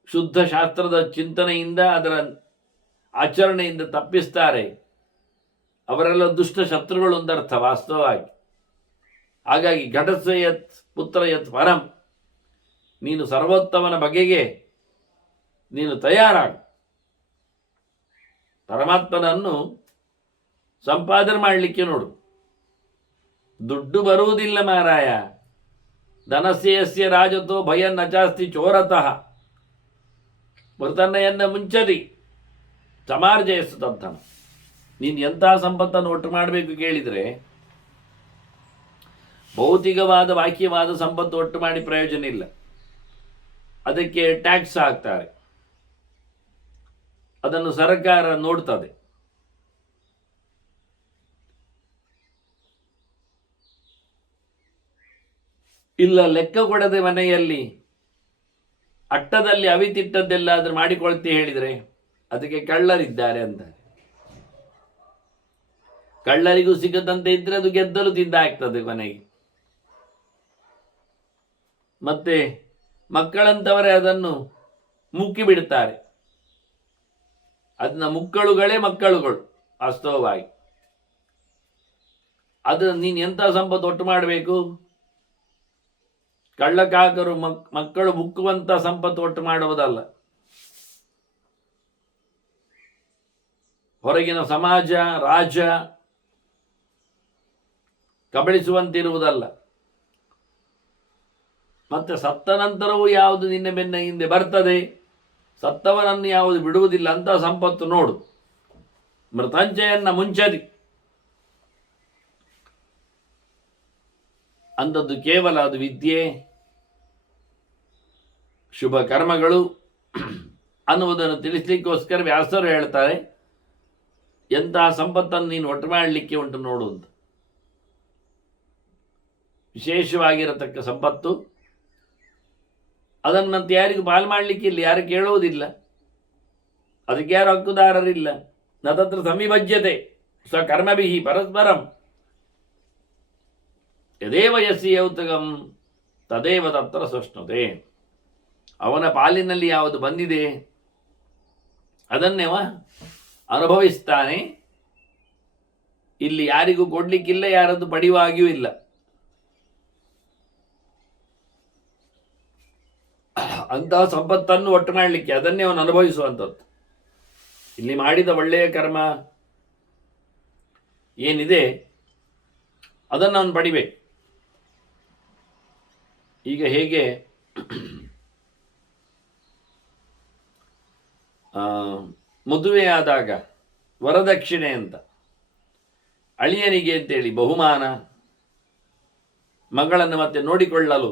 ಶುದ್ಧ ಶಾಸ್ತ್ರದ ಚಿಂತನೆಯಿಂದ, ಅದರ ಆಚರಣೆಯಿಂದ ತಪ್ಪಿಸ್ತಾರೆ, ಅವರೆಲ್ಲ ದುಷ್ಟ ಶತ್ರುಗಳು ಒಂದರ್ಥ ವಾಸ್ತವವಾಗಿ. ಹಾಗಾಗಿ ಘಟಸ್ವಯತ್ ಪುತ್ರ ಯತ್ ಪರಂ, ನೀನು ಸರ್ವೋತ್ತಮನ ಬಗೆಗೆ ನೀನು ತಯಾರಾಗು. ಪರಮಾತ್ಮನನ್ನು ಸಂಪಾದನೆ ಮಾಡಲಿಕ್ಕೆ ನೋಡು. ದುಡ್ಡು ಬರುವುದಿಲ್ಲ ಮಾರಾಯ. ಧನಸ್ಯಸ್ಯ ರಾಜತೋ ಭಯ ನ ಜಾಸ್ತಿ ಚೋರತಃ ಮೃತನ್ನಯನ್ನ ಮುಂಚದಿ ಸಮಾರ್ಜಯಿಸುತ್ತಂತ. ನೀನು ಎಂತಹ ಸಂಪತ್ತನ್ನು ಒಟ್ಟು ಮಾಡಬೇಕು ಕೇಳಿದರೆ, ಭೌತಿಕವಾದ ಬಾಕ್ಯವಾದ ಸಂಪತ್ತು ಒಟ್ಟು ಮಾಡಿ ಪ್ರಯೋಜನ ಇಲ್ಲ. ಅದಕ್ಕೆ ಟ್ಯಾಕ್ಸ್ ಹಾಕ್ತಾರೆ. ಅದನ್ನು ಸರ್ಕಾರ ನೋಡ್ತದೆ. ಇಲ್ಲ ಲೆಕ್ಕ ಕೊಡದೆ ಮನೆಯಲ್ಲಿ ಅಟ್ಟದಲ್ಲಿ ಅವಿತಿಟ್ಟದ್ದೆಲ್ಲಾದ್ರೂ ಮಾಡಿಕೊಳ್ತಿ ಹೇಳಿದರೆ ಅದಕ್ಕೆ ಕಳ್ಳರಿದ್ದಾರೆ ಅಂತಾರೆ. ಕಳ್ಳರಿಗೂ ಸಿಗದಂತೆ ಇದ್ರೆ ಅದು ಗೆದ್ದಲು ತಿಂದಾಗ್ತದೆ ಕೊನೆಗೆ. ಮತ್ತೆ ಮಕ್ಕಳಂತವರೇ ಅದನ್ನು ಮುಕ್ಕಿ ಬಿಡ್ತಾರೆ. ಅದನ್ನ ಮುಕ್ಕಳುಗಳೇ ಮಕ್ಕಳುಗಳು ವಾಸ್ತವವಾಗಿ. ಅದನ್ನು ನೀನು ಎಂಥ ಸಂಪತ್ತು ಒಟ್ಟು ಮಾಡಬೇಕು? ಕಳ್ಳಕಾಕರು ಮಕ್ಕಳು ಮುಕ್ಕುವಂತ ಸಂಪತ್ತು ಒಟ್ಟು ಮಾಡುವುದಲ್ಲ, ಹೊರಗಿನ ಸಮಾಜ ರಾಜ ಕಬಳಿಸುವಂತಿರುವುದಲ್ಲ. ಮತ್ತೆ ಸತ್ತ ನಂತರವೂ ಯಾವುದು ನಿನ್ನ ಬೆನ್ನ ಹಿಂದೆ ಬರ್ತದೆ, ಸತ್ತವನನ್ನು ಯಾವುದು ಬಿಡುವುದಿಲ್ಲ ಅಂತ ಸಂಪತ್ತು ನೋಡು. ಮೃತಂಚಯನ್ನ ಮುಂಚದಿ ಅಂಥದ್ದು ಕೇವಲ ಅದು ವಿದ್ಯೆ, ಶುಭ ಕರ್ಮಗಳು ಅನ್ನುವುದನ್ನು ತಿಳಿಸ್ಲಿಕ್ಕೋಸ್ಕರ ವ್ಯಾಸರು ಹೇಳ್ತಾರೆ, ಎಂತಹ ಸಂಪತ್ತನ್ನು ನೀನು ಒಟ್ಟು ಮಾಡಲಿಕ್ಕೆ ಉಂಟು ನೋಡು ಅಂತ. ವಿಶೇಷವಾಗಿರತಕ್ಕ ಸಂಪತ್ತು, ಅದನ್ನು ಮತ್ತೆ ಯಾರಿಗೂ ಪಾಲು ಮಾಡಲಿಕ್ಕಿಲ್ಲ, ಯಾರು ಕೇಳುವುದಿಲ್ಲ, ಅದಕ್ಕೆ ಯಾರು ಹಕ್ಕುದಾರರಿಲ್ಲ. ನ ತತ್ರ ಸಮಿಭಜ್ಯತೆ ಸ್ವಕರ್ಮಭಿಹಿ ಪರಸ್ಪರಂ ಯದೇವ ಯಸಿ ಯೌತಗಂ ತದೇವ ತತ್ರ ಸೃಷ್ಣುತೆ. ಅವನ ಪಾಲಿನಲ್ಲಿ ಯಾವುದು ಬಂದಿದೆ ಅದನ್ನೇ ಅವ ಅನುಭವಿಸ್ತಾನೆ. ಇಲ್ಲಿ ಯಾರಿಗೂ ಕೊಡ್ಲಿಕ್ಕಿಲ್ಲ, ಯಾರದ್ದು ಪಡೆಯುವಾಗಿಯೂ ಇಲ್ಲ. ಅಂತಹ ಸಂಪತ್ತನ್ನು ಒಟ್ಟು ಮಾಡಲಿಕ್ಕೆ ಅದನ್ನೇ ಅವನು ಅನುಭವಿಸುವಂಥದ್ದು. ಇಲ್ಲಿ ಮಾಡಿದ ಒಳ್ಳೆಯ ಕರ್ಮ ಏನಿದೆ ಅದನ್ನು ಅವನು ಪಡಿಬೇಕು. ಈಗ ಹೇಗೆ ಮದುವೆಯಾದಾಗ ವರದಕ್ಷಿಣೆ ಅಂತ ಅಳಿಯನಿಗೆ ಅಂತೇಳಿ ಬಹುಮಾನ, ಮಗಳನ್ನು ಮತ್ತೆ ನೋಡಿಕೊಳ್ಳಲು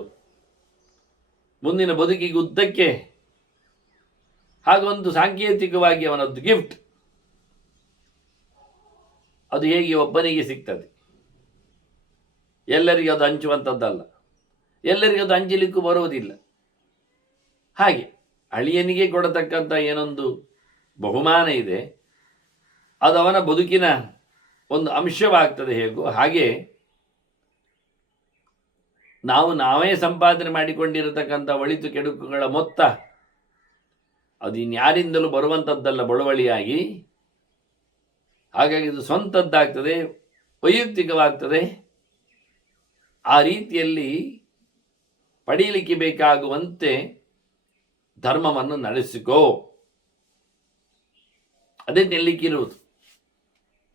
ಮುಂದಿನ ಬದುಕಿಗೆ ಉದ್ದಕ್ಕೆ ಹಾಗೊಂದು ಸಾಂಕೇತಿಕವಾಗಿ ಅವನದ್ದು ಗಿಫ್ಟ್, ಅದು ಹೇಗೆ ಒಬ್ಬನಿಗೆ ಸಿಗ್ತದೆ, ಎಲ್ಲರಿಗೂ ಅದು ಹಂಚುವಂಥದ್ದಲ್ಲ, ಎಲ್ಲರಿಗೂ ಅದು ಹಂಚಲಿಕ್ಕೂ ಬರುವುದಿಲ್ಲ. ಹಾಗೆ ಅಳಿಯನಿಗೆ ಕೊಡತಕ್ಕಂಥ ಏನೊಂದು ಬಹುಮಾನ ಇದೆ, ಅದು ಅವನ ಬದುಕಿನ ಒಂದು ಅಂಶವಾಗ್ತದೆ. ಹೇಗೋ ಹಾಗೆ ನಾವೇ ಸಂಪಾದನೆ ಮಾಡಿಕೊಂಡಿರತಕ್ಕಂಥ ಒಳಿತು ಕೆಡುಕುಗಳ ಮೊತ್ತ ಅದು ಇನ್ಯಾರಿಂದಲೂ ಬರುವಂಥದ್ದಲ್ಲ ಬಳುವಳಿಯಾಗಿ. ಹಾಗಾಗಿ ಇದು ಸ್ವಂತದ್ದಾಗ್ತದೆ, ವೈಯಕ್ತಿಕವಾಗ್ತದೆ. ಆ ರೀತಿಯಲ್ಲಿ ಪಡೆಯಲಿಕ್ಕೆ ಬೇಕಾಗುವಂತೆ ಧರ್ಮವನ್ನು ನಡೆಸಿಕೋ, ಅದೇ ನೆಲ್ಲಿಕ್ಕಿರುವುದು.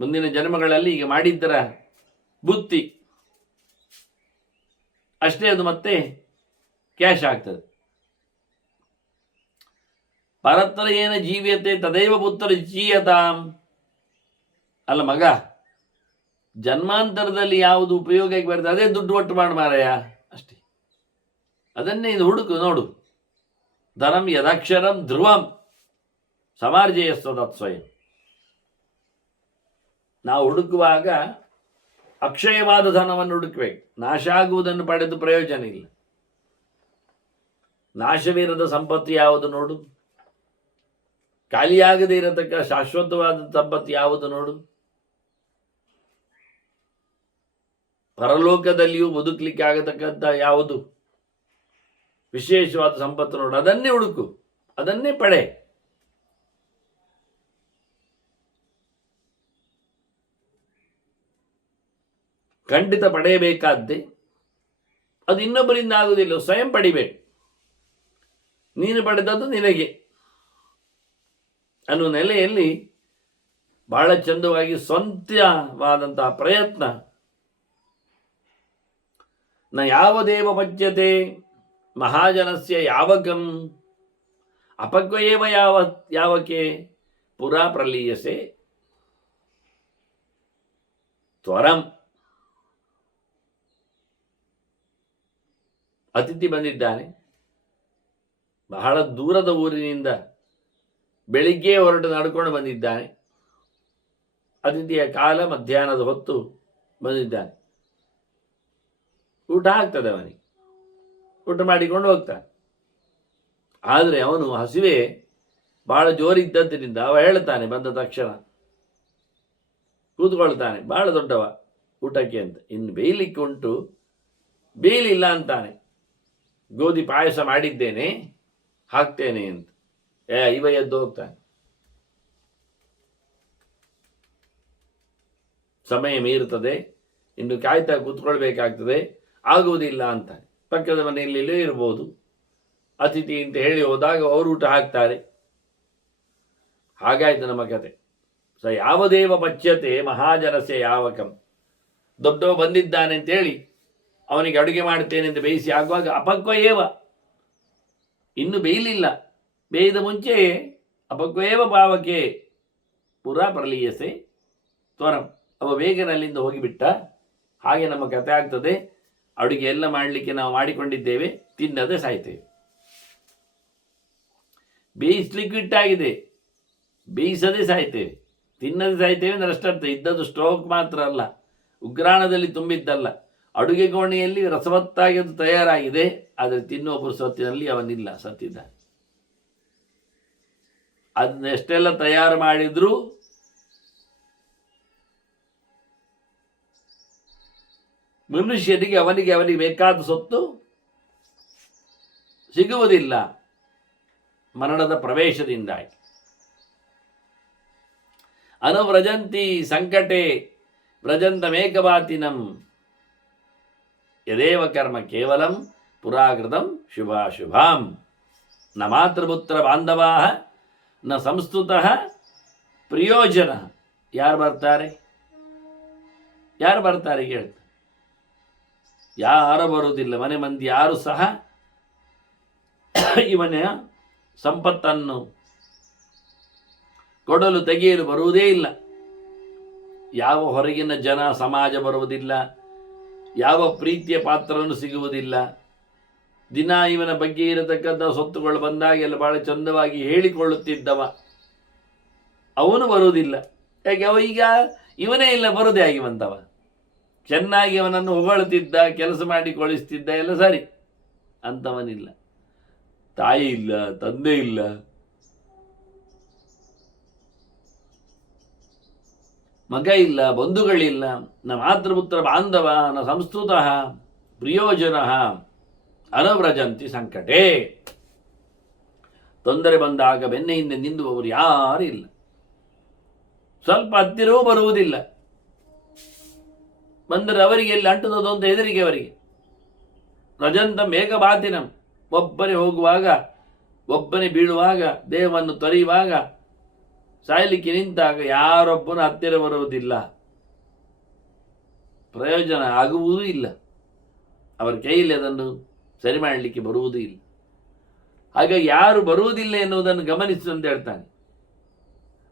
ಮುಂದಿನ ಜನ್ಮಗಳಲ್ಲಿ ಈಗ ಮಾಡಿದ್ದರ ಬುತ್ತಿ ಅಷ್ಟೇ, ಅದು ಮತ್ತೆ ಕ್ಯಾಶ್ ಆಗ್ತದೆ. ಪರತ್ರ ಏನ ಜೀವ್ಯತೆ ತದೈವ ಪುತ್ರ ಜೀಯತಾಂ. ಅಲ್ಲ ಮಗ, ಜನ್ಮಾಂತರದಲ್ಲಿ ಯಾವುದು ಉಪಯೋಗಕ್ಕೆ ಬರ್ತದೆ ಅದೇ ದುಡ್ಡು ಒಟ್ಟು ಮಾಡಿ ಮಾರಾಯ ಅಷ್ಟೇ. ಅದನ್ನೇ ಇದು ಹುಡುಕು ನೋಡು. ಧನಂ ಯದಕ್ಷರಂ ಧ್ರುವಂ ಸಮಾರ್ಜಯಸ್ವದತ್ ಸ್ವಯಂ. ನಾವು ಹುಡುಕುವಾಗ ಅಕ್ಷಯವಾದ ಧನವನ್ನು ಹುಡುಕಬೇಕು. ನಾಶ ಆಗುವುದನ್ನು ಪಡೆದು ಪ್ರಯೋಜನ ಇಲ್ಲ. ನಾಶವಿರದ ಸಂಪತ್ತು ಯಾವುದು ನೋಡು, ಖಾಲಿಯಾಗದೇ ಇರತಕ್ಕ ಶಾಶ್ವತವಾದ ಸಂಪತ್ತು ಯಾವುದು ನೋಡು, ಪರಲೋಕದಲ್ಲಿಯೂ ಬದುಕಲಿಕ್ಕೆ ಆಗತಕ್ಕಂಥ ಯಾವುದು ವಿಶೇಷವಾದ ಸಂಪತ್ತು ನೋಡು, ಅದನ್ನೇ ಹುಡುಕು, ಅದನ್ನೇ ಪಡೆ. ಖಂಡಿತ ಪಡೆಯಬೇಕಾದ್ದೇ, ಅದು ಇನ್ನೊಬ್ಬರಿಂದ ಆಗುವುದಿಲ್ಲ, ಸ್ವಯಂ ಪಡಿಬೇಕು. ನೀನು ಪಡೆದದ್ದು ನಿನಗೆ ಅನ್ನುವ ನೆಲೆಯಲ್ಲಿ ಬಹಳ ಚಂದವಾಗಿ ಸ್ವಂತವಾದಂತಹ ಪ್ರಯತ್ನ. ನ ಯಾವದೇವ ಪಚ್ಯತೆ ಮಹಾಜನಸ್ಯ ಯಾವಕಂ ಅಪಕ್ವಯೇವ ಯಾವಕೆ ಪುರಾ ಪ್ರಲೀಯಸೆ ತ್ವರಂ. ಅತಿಥಿ ಬಂದಿದ್ದಾನೆ, ಬಹಳ ದೂರದ ಊರಿನಿಂದ ಬೆಳಿಗ್ಗೆ ಹೊರಟು ನಡ್ಕೊಂಡು ಬಂದಿದ್ದಾನೆ. ಅತಿಥಿಯ ಕಾಲ ಮಧ್ಯಾಹ್ನದ ಹೊತ್ತು ಬಂದಿದ್ದಾನೆ. ಊಟ ಆಗ್ತದೆ ಅವನಿಗೆ, ಊಟ ಮಾಡಿಕೊಂಡು ಹೋಗ್ತಾನೆ. ಆದರೆ ಅವನು ಹಸಿವೆ ಬಹಳ ಜೋರಿದ್ದದ್ದರಿಂದ ಅವ ಹೇಳ್ತಾನೆ, ಬಂದ ತಕ್ಷಣ ಕೂತ್ಕೊಳ್ತಾನೆ, ಬಹಳ ದೊಡ್ಡವ ಊಟಕ್ಕೆ ಅಂತ. ಇನ್ನು ಬೇಯಲಿಕ್ಕೆ ಉಂಟು, ಬೇಯಲಿಲ್ಲ ಅಂತಾನೆ. ಗೋಧಿ ಪಾಯಸ ಮಾಡಿದ್ದೇನೆ, ಹಾಕ್ತೇನೆ ಅಂತ. ಇವ ಎದ್ದು ಹೋಗ್ತಾನೆ. ಸಮಯ ಮೀರುತ್ತದೆ, ಇನ್ನು ಕಾಯ್ತಾ ಕೂತ್ಕೊಳ್ಬೇಕಾಗ್ತದೆ, ಆಗುವುದಿಲ್ಲ ಅಂತಾನೆ. ಪಕ್ಕದ ಮನೆಯಲ್ಲಿಯೂ ಇರ್ಬೋದು, ಅತಿಥಿ ಅಂತ ಹೇಳಿ ಹೋದಾಗ ಅವರು ಊಟ ಹಾಕ್ತಾರೆ. ಹಾಗಾಯ್ತು ನಮ್ಮ ಕತೆ. ಸ ಯಾವದೇವ ಪಚ್ಯತೆ ಮಹಾಜನಸ್ಯ ಯಾವಕಂ. ದೊಡ್ಡವ ಬಂದಿದ್ದಾನೆ ಅಂತೇಳಿ ಅವನಿಗೆ ಅಡುಗೆ ಮಾಡ್ತೇನೆ ಅಂತ ಬೇಯಿಸಿ ಆಗುವಾಗ ಅಪಕ್ವಯೇವ, ಇನ್ನು ಬೇಯಲಿಲ್ಲ, ಬೇಯ್ದ ಮುಂಚೆಯೇ ಅಪಕ್ವಯೇವ ಪಾವಕೆ ಪುರಾ ಪ್ರಲೀಯಸೆ ತ್ವರಂ. ಅವ ಬೇಗನೆ ಅಲ್ಲಿಂದ ಹೋಗಿಬಿಟ್ಟ. ಹಾಗೆ ನಮ್ಮ ಕತೆ ಆಗ್ತದೆ. ಅಡುಗೆ ಎಲ್ಲ ಮಾಡಲಿಕ್ಕೆ ನಾವು ಮಾಡಿಕೊಂಡಿದ್ದೇವೆ, ತಿನ್ನದೆ ಸಾಯ್ತೇವೆ. ಬೇಯಿಸ್ಲಿಕ್ಕೆ ಇಟ್ಟಾಗಿದೆ, ಬೇಯಿಸದೆ ಸಾಯ್ತೇವೆ. ತಿನ್ನದೆ ಸಾಯ್ತೇವೆ ಅಂದರೆ ಅಷ್ಟರ್ಥ. ಇದ್ದದ್ದು ಸ್ಟೋಕ್ ಮಾತ್ರ ಅಲ್ಲ, ಉಗ್ರಾಣದಲ್ಲಿ ತುಂಬಿದ್ದಲ್ಲ. ಅಡುಗೆ ಕೋಣೆಯಲ್ಲಿ ರಸವತ್ತಾಗಿ ಅದು ತಯಾರಾಗಿದೆ, ಆದರೆ ತಿನ್ನುವ ಪುರುಸೊತ್ತಿನಲ್ಲಿ ಅವನಿಲ್ಲ, ಸತ್ತಿದ್ದ. ಅದನ್ನ ಎಷ್ಟೆಲ್ಲ ತಯಾರು ಮಾಡಿದ್ರು ಮನುಷ್ಯನಿಗೆ ಅವನಿಗೆ ಬೇಕಾದ ಸೊತ್ತು ಸಿಗುವುದಿಲ್ಲ ಮರಣದ ಪ್ರವೇಶದಿಂದಾಗಿ. ಅನುವ್ರಜಂತಿ ಸಂಕಟೆ ವ್ರಜಂತ ಮೇಕವಾತಿನಂ ಯದೇವ ಕರ್ಮ ಕೇವಲಂ ಪುರಾಕೃತಂ ಶುಭಾಶುಭಾಂ. ನ ಮಾತೃಪುತ್ರ ಬಾಂಧವಾ ನ ಸಂಸ್ತುತಃ ಪ್ರಿಯೋಜನ. ಯಾರು ಬರ್ತಾರೆ ಹೇಳ್ತಾರೆ? ಯಾರು ಬರುವುದಿಲ್ಲ. ಮನೆ ಮಂದಿ ಯಾರು ಸಹ ಇವನ ಸಂಪತ್ತನ್ನು ಕೊಡಲು ತೆಗೆಯಲು ಬರುವುದೇ ಇಲ್ಲ. ಯಾವ ಹೊರಗಿನ ಜನ ಸಮಾಜ ಬರುವುದಿಲ್ಲ, ಯಾವ ಪ್ರೀತಿಯ ಪಾತ್ರನೂ ಸಿಗುವುದಿಲ್ಲ. ದಿನ ಇವನ ಬಗ್ಗೆ ಇರತಕ್ಕಂಥ ಸೊತ್ತುಗಳು ಬಂದಾಗೆಲ್ಲ ಬಹಳ ಚಂದವಾಗಿ ಹೇಳಿಕೊಳ್ಳುತ್ತಿದ್ದವ ಅವನು ಬರುವುದಿಲ್ಲ. ಯಾಕೆ? ಅವ ಈಗ ಇವನೇ ಇಲ್ಲ, ಬರುವುದೇ ಆಗಿವಂತವ. ಚೆನ್ನಾಗಿ ಅವನನ್ನು ಹೊಗಳುತ್ತಿದ್ದ, ಕೆಲಸ ಮಾಡಿ ಕಳಿಸ್ತಿದ್ದ, ಎಲ್ಲ ಸರಿ. ಅಂಥವನಿಲ್ಲ. ತಾಯಿ ಇಲ್ಲ, ತಂದೆ ಇಲ್ಲ, ಮಗ ಇಲ್ಲ, ಬಂಧುಗಳಿಲ್ಲ. ನ ಮಾತೃಪುತ್ರ ಬಾಂಧವ ನ ಸಂಸ್ತುತಃ ಪ್ರಿಯೋಜನ ಅನವ್ರಜಂತಿ ಸಂಕಟೆ. ತೊಂದರೆ ಬಂದಾಗ ಬೆನ್ನ ಹಿಂದೆ ನಿಂದುವವರು ಯಾರೂ ಇಲ್ಲ. ಸ್ವಲ್ಪ ಹತ್ತಿರವೂ ಬರುವುದಿಲ್ಲ. ಬಂದರೆ ಅವರಿಗೆ ಎಲ್ಲಿ ಅಂಟುವುದು ಅಂತ ಹೆದರಿಕೆ ಅವರಿಗೆ. ರಜಂತ ಮೇಘಬಾತಿನಂ. ಒಬ್ಬನೇ ಹೋಗುವಾಗ, ಒಬ್ಬನೇ ಬೀಳುವಾಗ, ದೇಹವನ್ನು ತೊರೆಯುವಾಗ, ಸಾಯಲಿಕ್ಕೆ ನಿಂತಾಗ ಯಾರೊಬ್ಬನ ಹತ್ತಿರ ಬರುವುದಿಲ್ಲ, ಪ್ರಯೋಜನ ಆಗುವುದೂ ಇಲ್ಲ. ಅವರ ಕೈಯಲ್ಲಿ ಅದನ್ನು ಸರಿ ಮಾಡಲಿಕ್ಕೆ ಬರುವುದೂ ಇಲ್ಲ. ಹಾಗಾಗಿ ಯಾರು ಬರುವುದಿಲ್ಲ ಎನ್ನುವುದನ್ನು ಗಮನಿಸು ಅಂತ ಹೇಳ್ತಾನೆ.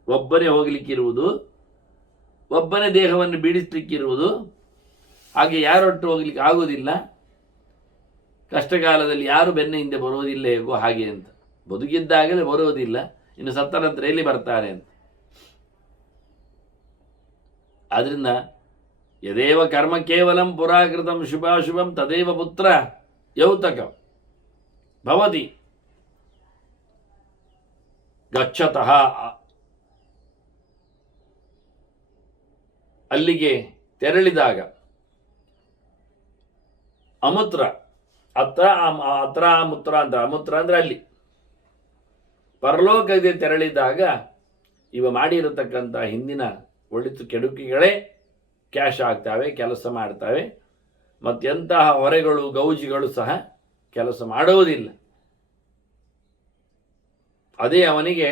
ಒಬ್ಬನೇ ಹೋಗಲಿಕ್ಕಿರುವುದು, ಒಬ್ಬನೇ ದೇಹವನ್ನು ಬಿಡಿಸಲಿಕ್ಕಿರುವುದು, ಹಾಗೆ ಯಾರೊಟ್ಟು ಹೋಗ್ಲಿಕ್ಕೆ ಆಗುವುದಿಲ್ಲ. ಕಷ್ಟಕಾಲದಲ್ಲಿ ಯಾರು ಬೆನ್ನ ಹಿಂದೆ ಬರುವುದಿಲ್ಲ ಹೇಗೋ ಹಾಗೆ ಅಂತ. ಬದುಕಿದ್ದಾಗಲೇ ಬರುವುದಿಲ್ಲ, ಇನ್ನು ಸತ್ತ ನಂತರ ಎಲ್ಲಿ ಬರ್ತಾರೆ ಅಂತ. ಆದ್ರಿಂದ ಯದೇವ ಕರ್ಮ ಕೇವಲಂ ಪುರಾಕೃತಂ ಶುಭಾಶುಭಂ ತದೇವ ಪುತ್ರ ಯೌತಕಂ ಭವತಿ ಗಚ್ಚತಃ. ಅಲ್ಲಿಗೆ ತೆರಳಿದಾಗ ಅಮುತ್ರ, ಅತ್ರ ಅಮುತ್ರ ಅಂತ. ಅಮುತ್ರ ಅಂದ್ರೆ ಅಲ್ಲಿ. ಪರಲೋಕಕ್ಕೆ ತೆರಳಿದಾಗ ಇವ ಮಾಡಿರತಕ್ಕಂಥ ಹಿಂದಿನ ಒಳಿತು ಕೆಡುಕಿಗಳೇ ಕ್ಯಾಶ್ ಆಗ್ತವೆ, ಕೆಲಸ ಮಾಡ್ತವೆ. ಮತ್ತೆಂತಹ ಹೊರೆಗಳು ಗೌಜಿಗಳು ಸಹ ಕೆಲಸ ಮಾಡುವುದಿಲ್ಲ. ಅದೇ ಅವನಿಗೆ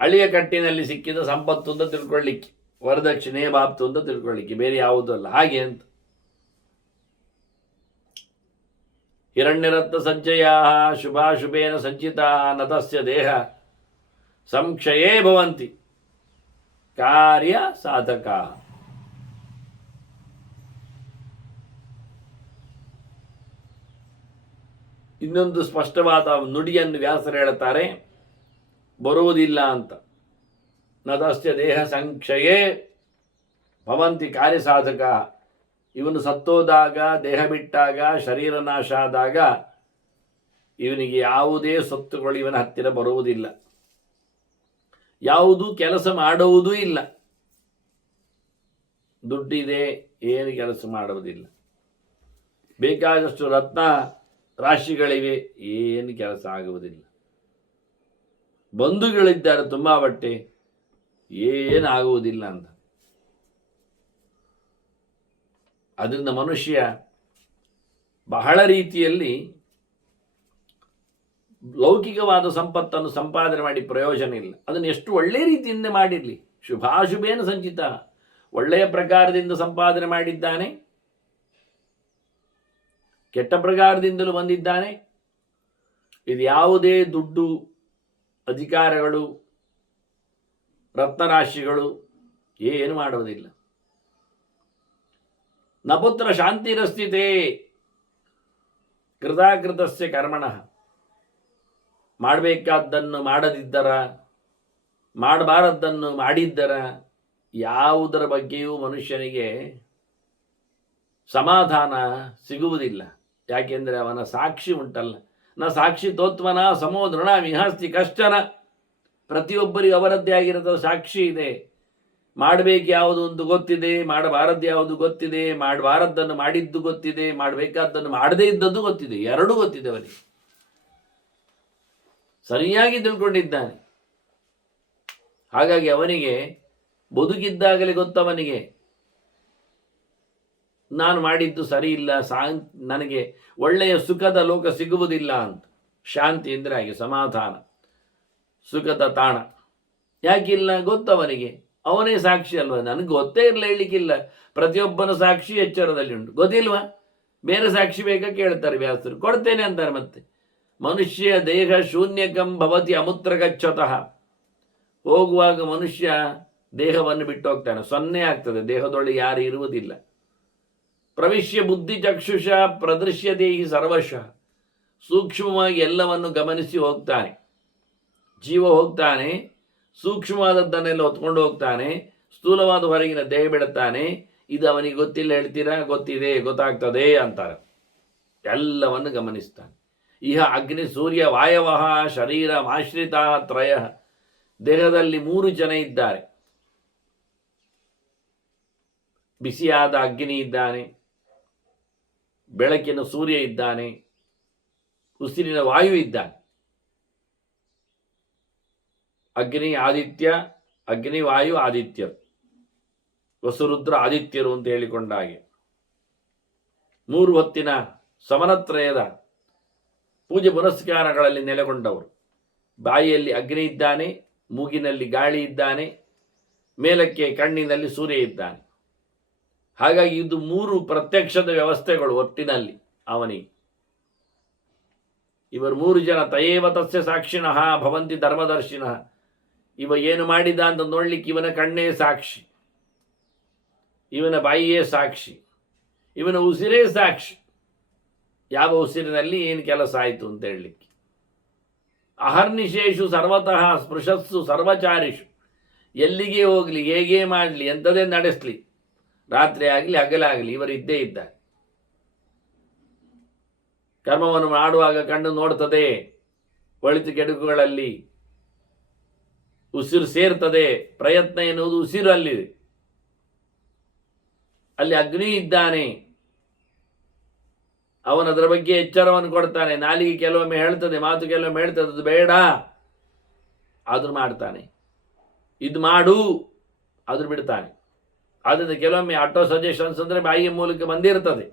ಅಳಿಯ ಕಟ್ಟಿನಲ್ಲಿ ಸಿಕ್ಕಿದ ಸಂಪತ್ತು ಅಂತ ತಿಳ್ಕೊಳ್ಳಿಕ್ಕೆ, ವರದಕ್ಷಿಣೆ ಬಾಪ್ತು ಅಂತ ತಿಳ್ಕೊಳ್ಳಿಕ್ಕೆ, ಬೇರೆ ಯಾವುದೂ ಅಲ್ಲ. ಹಾಗೆ ಅಂತ ಹಿರಣ್ಯರತ್ನ ಸಂಚಯ ಶುಭಾಶುಭೇನ ಸಂಚಿತ ನತಸ್ಯ ದೇಹ ಸಂಕ್ಷಯೇ ಭವಂತಿ ಕಾರ್ಯ ಸಾಧಕ. ಇನ್ನೊಂದು ಸ್ಪಷ್ಟವಾದ ನುಡಿಯನ್ನು ವ್ಯಾಸರು ಹೇಳುತ್ತಾರೆ. ಬರುವುದಿಲ್ಲ ಅಂತ. ನತಸ್ಯ ದೇಹ ಸಂಕ್ಷಯೇ ಭವಂತಿ ಕಾರ್ಯಸಾಧಕ. ಇವನು ಸತ್ತೋದಾಗ, ದೇಹ ಬಿಟ್ಟಾಗ, ಶರೀರ ನಾಶ ಆದಾಗ ಇವನಿಗೆ ಯಾವುದೇ ಸೊತ್ತುಗಳು ಇವನ ಹತ್ತಿರ ಬರುವುದಿಲ್ಲ, ಯಾವುದೂ ಕೆಲಸ ಮಾಡುವುದೂ ಇಲ್ಲ. ದುಡ್ಡಿದೆ, ಏನು ಕೆಲಸ ಮಾಡುವುದಿಲ್ಲ. ಬೇಕಾದಷ್ಟು ರತ್ನ ರಾಶಿಗಳಿವೆ, ಏನು ಕೆಲಸ ಆಗುವುದಿಲ್ಲ. ಬಂಧುಗಳಿದ್ದಾರೆ ತುಂಬ ಬಟ್ಟೆ, ಏನಾಗುವುದಿಲ್ಲ ಅಂತ. ಅದರಿಂದ ಮನುಷ್ಯ ಬಹಳ ರೀತಿಯಲ್ಲಿ ಲೌಕಿಕವಾದ ಸಂಪತ್ತನ್ನು ಸಂಪಾದನೆ ಮಾಡಿ ಪ್ರಯೋಜನ ಇಲ್ಲ. ಅದನ್ನು ಎಷ್ಟು ಒಳ್ಳೆಯ ರೀತಿಯಿಂದ ಮಾಡಿರಲಿ, ಶುಭಾಶುಭೇನ ಸಂಚಿತ, ಒಳ್ಳೆಯ ಪ್ರಕಾರದಿಂದ ಸಂಪಾದನೆ ಮಾಡಿದ್ದಾನೆ, ಕೆಟ್ಟ ಪ್ರಕಾರದಿಂದಲೂ ಬಂದಿದ್ದಾನೆ. ಇದು ಯಾವುದೇ ದುಡ್ಡು, ಅಧಿಕಾರಗಳು, ರತ್ನರಾಶಿಗಳು ಏನು ಮಾಡುವುದಿಲ್ಲ. ನ ಪುತ್ರ ಶಾಂತಿರಸ್ಥಿತೇ ಕೃತಾಕೃತಸ್ಯ ಕರ್ಮಣಃ. ಮಾಡಬೇಕಾದ್ದನ್ನು ಮಾಡದಿದ್ದರ, ಮಾಡಬಾರದ್ದನ್ನು ಮಾಡಿದ್ದರ, ಯಾವುದರ ಬಗ್ಗೆಯೂ ಮನುಷ್ಯನಿಗೆ ಸಮಾಧಾನ ಸಿಗುವುದಿಲ್ಲ. ಯಾಕೆಂದರೆ ಅವನ ಸಾಕ್ಷಿ ಉಂಟಲ್ಲ. ನ ಸಾಕ್ಷಿ ತೋತ್ಮನ ಸಮೋ ದೃಢ ವಿಹಸ್ತಿ ಕಷ್ಟನ. ಪ್ರತಿಯೊಬ್ಬರಿಗೂ ಅವರದ್ದೇ ಆಗಿರೋ ಸಾಕ್ಷಿ ಇದೆ. ಮಾಡಬೇಕು ಯಾವುದು ಒಂದು ಗೊತ್ತಿದೆ, ಮಾಡಬಾರದ್ದು ಯಾವುದು ಗೊತ್ತಿದೆ, ಮಾಡಬಾರದ್ದನ್ನು ಮಾಡಿದ್ದು ಗೊತ್ತಿದೆ, ಮಾಡಬೇಕಾದ್ದನ್ನು ಮಾಡದೇ ಇದ್ದದ್ದು ಗೊತ್ತಿದೆ, ಎರಡೂ ಗೊತ್ತಿದೆ ಅವನಿಗೆ. ಸರಿಯಾಗಿ ತಿಳ್ಕೊಂಡಿದ್ದಾನೆ. ಹಾಗಾಗಿ ಅವನಿಗೆ ಬದುಕಿದ್ದಾಗಲೇ ಗೊತ್ತವನಿಗೆ ನಾನು ಮಾಡಿದ್ದು ಸರಿ ಇಲ್ಲ, ನನಗೆ ಒಳ್ಳೆಯ ಸುಖದ ಲೋಕ ಸಿಗುವುದಿಲ್ಲ ಅಂತ. ಶಾಂತಿ ಅಂದರೆ ಹಾಗೆ, ಸಮಾಧಾನ, ಸುಖದ ತಾಣ. ಯಾಕಿಲ್ಲ? ಗೊತ್ತವನಿಗೆ, ಅವನೇ ಸಾಕ್ಷಿ ಅಲ್ವ. ನನಗೆ ಗೊತ್ತೇ ಇರಲ್ಲ, ಹೇಳಲಿಕ್ಕಿಲ್ಲ. ಪ್ರತಿಯೊಬ್ಬನ ಸಾಕ್ಷಿ ಎಚ್ಚರದಲ್ಲಿ ಉಂಟು. ಗೊತ್ತಿಲ್ವಾ? ಬೇರೆ ಸಾಕ್ಷಿ ಬೇಕಾ ಕೇಳ್ತಾರೆ ವ್ಯಾಸರು, ಕೊಡ್ತೇನೆ ಅಂತಾರೆ. ಮತ್ತೆ ಮನುಷ್ಯ ದೇಹ ಶೂನ್ಯಕಂ ಭವತಿ ಅಮೂತ್ರ ಗಚ್ಚತಃ. ಹೋಗುವಾಗ ಮನುಷ್ಯ ದೇಹವನ್ನು ಬಿಟ್ಟು ಹೋಗ್ತಾನೆ, ಸೊನ್ನೆ ಆಗ್ತದೆ, ದೇಹದೊಳಗೆ ಯಾರು ಇರುವುದಿಲ್ಲ. ಪ್ರವಿಶ್ಯ ಬುದ್ಧಿ ಚಕ್ಷುಷ ಪ್ರದೃಶ್ಯತೆ ಈ ಸರ್ವಶಃ. ಸೂಕ್ಷ್ಮವಾಗಿ ಎಲ್ಲವನ್ನು ಗಮನಿಸಿ ಹೋಗ್ತಾನೆ. ಜೀವ ಹೋಗ್ತಾನೆ, ಸೂಕ್ಷ್ಮವಾದದ್ದನ್ನೆಲ್ಲ ಹೊತ್ಕೊಂಡು ಹೋಗ್ತಾನೆ, ಸ್ಥೂಲವಾದ ಹೊರಗಿನ ದೇಹ ಬಿಡುತ್ತಾನೆ. ಇದು ಅವನಿಗೆ ಗೊತ್ತಿಲ್ಲ ಹೇಳ್ತೀರಾ? ಗೊತ್ತಿದೆ, ಗೊತ್ತಾಗ್ತದೆ ಅಂತಾರೆ. ಎಲ್ಲವನ್ನು ಗಮನಿಸ್ತಾನೆ. ಇಹ ಅಗ್ನಿ ಸೂರ್ಯ ವಾಯವಃ ಶರೀರ ಆಶ್ರಿತ ತ್ರಯ. ದೇಹದಲ್ಲಿ 3 ಜನ ಇದ್ದಾರೆ. ಬಿಸಿಯಾದ ಅಗ್ನಿ ಇದ್ದಾನೆ, ಬೆಳಕಿನ ಸೂರ್ಯ ಇದ್ದಾನೆ, ಉಸಿರಿನ ವಾಯು ಇದ್ದಾನೆ. ಅಗ್ನಿ ಆದಿತ್ಯ, ಅಗ್ನಿ ವಾಯು ಆದಿತ್ಯರು, ವಸುರುದ್ರ ಆದಿತ್ಯರು ಅಂತ ಹೇಳಿಕೊಂಡ ಹಾಗೆ 3 ಹೊತ್ತಿನ ಸಮನತ್ರಯದ ಪೂಜೆ ಪುರಸ್ಕಾರಗಳಲ್ಲಿ ನೆಲೆಗೊಂಡವರು. ಬಾಯಿಯಲ್ಲಿ ಅಗ್ನಿ ಇದ್ದಾನೆ, ಮೂಗಿನಲ್ಲಿ ಗಾಳಿ ಇದ್ದಾನೆ, ಮೇಲಕ್ಕೆ ಕಣ್ಣಿನಲ್ಲಿ ಸೂರ್ಯ ಇದ್ದಾನೆ. ಹಾಗಾಗಿ ಇದು 3 ಪ್ರತ್ಯಕ್ಷದ ವ್ಯವಸ್ಥೆಗಳು ಒಟ್ಟಿನಲ್ಲಿ ಅವನಿಗೆ. ಇವರು 3 ಜನ ತಯೇವ ತಸ್ಯ ಸಾಕ್ಷಿಣಃ ಭವಂತಿ ಧರ್ಮದರ್ಶಿನಃ. ಇವ ಏನು ಮಾಡಿದ ಅಂತ ನೋಡ್ಲಿಕ್ಕೆ ಇವನ ಕಣ್ಣೇ ಸಾಕ್ಷಿ, ಇವನ ಬಾಯಿಯೇ ಸಾಕ್ಷಿ, ಇವನ ಉಸಿರೇ ಸಾಕ್ಷಿ. ಯಾವ ಉಸಿರಿನಲ್ಲಿ ಏನು ಕೆಲಸ ಆಯಿತು ಅಂತ ಹೇಳಲಿಕ್ಕೆ. ಅಹರ್ನಿಶೇಷು ಸರ್ವತಃ ಸ್ಪೃಶಸ್ಸು ಸರ್ವಚಾರಿಷು. ಎಲ್ಲಿಗೆ ಹೋಗಲಿ, ಹೇಗೆ ಮಾಡಲಿ, ಎಂಥದೇ ನಡೆಸಲಿ, ರಾತ್ರಿ ಆಗಲಿ ಹಗಲಾಗಲಿ ಇವರಿದ್ದೇ ಇದ್ದಾರೆ. ಕರ್ಮವನ್ನು ಮಾಡುವಾಗ ಕಣ್ಣು ನೋಡ್ತದೆ, ಒಳಿತು ಕೆಡುಕುಗಳಲ್ಲಿ ಉಸಿರು ಸೇರ್ತದೆ. ಪ್ರಯತ್ನ ಎನ್ನುವುದು ಉಸಿರು ಅಲ್ಲಿದೆ. ಅಲ್ಲಿ ಅಗ್ನಿ ಇದ್ದಾನೆ, ಅವನದರ ಬಗ್ಗೆ ಎಚ್ಚರವನ್ನು ಕೊಡ್ತಾನೆ. ನಾಲಿಗೆ ಕೆಲವೊಮ್ಮೆ ಹೇಳ್ತದೆ, ಮಾತು ಕೆಲವೊಮ್ಮೆ ಹೇಳ್ತದೆ, ಅದು ಬೇಡ, ಆದರೂ ಮಾಡ್ತಾನೆ. ಇದು ಮಾಡು, ಆದರೂ ಬಿಡ್ತಾನೆ. ಆದ್ದರಿಂದ ಕೆಲವೊಮ್ಮೆ ಆಟೋ ಸಜೆಷನ್ಸ್ ಅಂದರೆ ಬಾಯಿಯ ಮೂಲಕ ಬಂದಿರ್ತದೆ.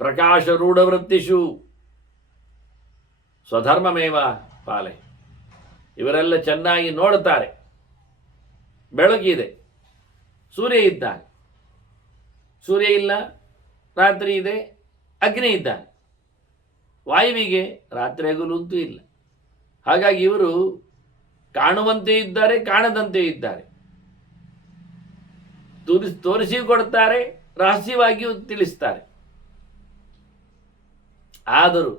ಪ್ರಕಾಶ ರೂಢ ವೃತ್ತಿಷು ಸ್ವಧರ್ಮಮೇವ ಪಾಲೆ. ಇವರೆಲ್ಲ ಚೆನ್ನಾಗಿ ನೋಡುತ್ತಾರೆ. ಬೆಳಕಿದೆ, ಸೂರ್ಯ ಇದ್ದಾನೆ, ಸೂರ್ಯ ಇಲ್ಲ, ರಾತ್ರಿ ಇದೆ, ಅಗ್ನಿ ಇದ್ದಾನೆ. ವಾಯುವಿಗೆ ರಾತ್ರಿ ಹಗಲು ಅಂತೂ ಇಲ್ಲ. ಹಾಗಾಗಿ ಇವರು ಕಾಣುವಂತೆ ಇದ್ದಾರೆ, ಕಾಣದಂತೆ ಇದ್ದಾರೆ. ತೋರಿಸಿ ಕೊಡ್ತಾರೆ, ರಹಸ್ಯವಾಗಿಯೂ ತಿಳಿಸ್ತಾರೆ. ಆದರೂ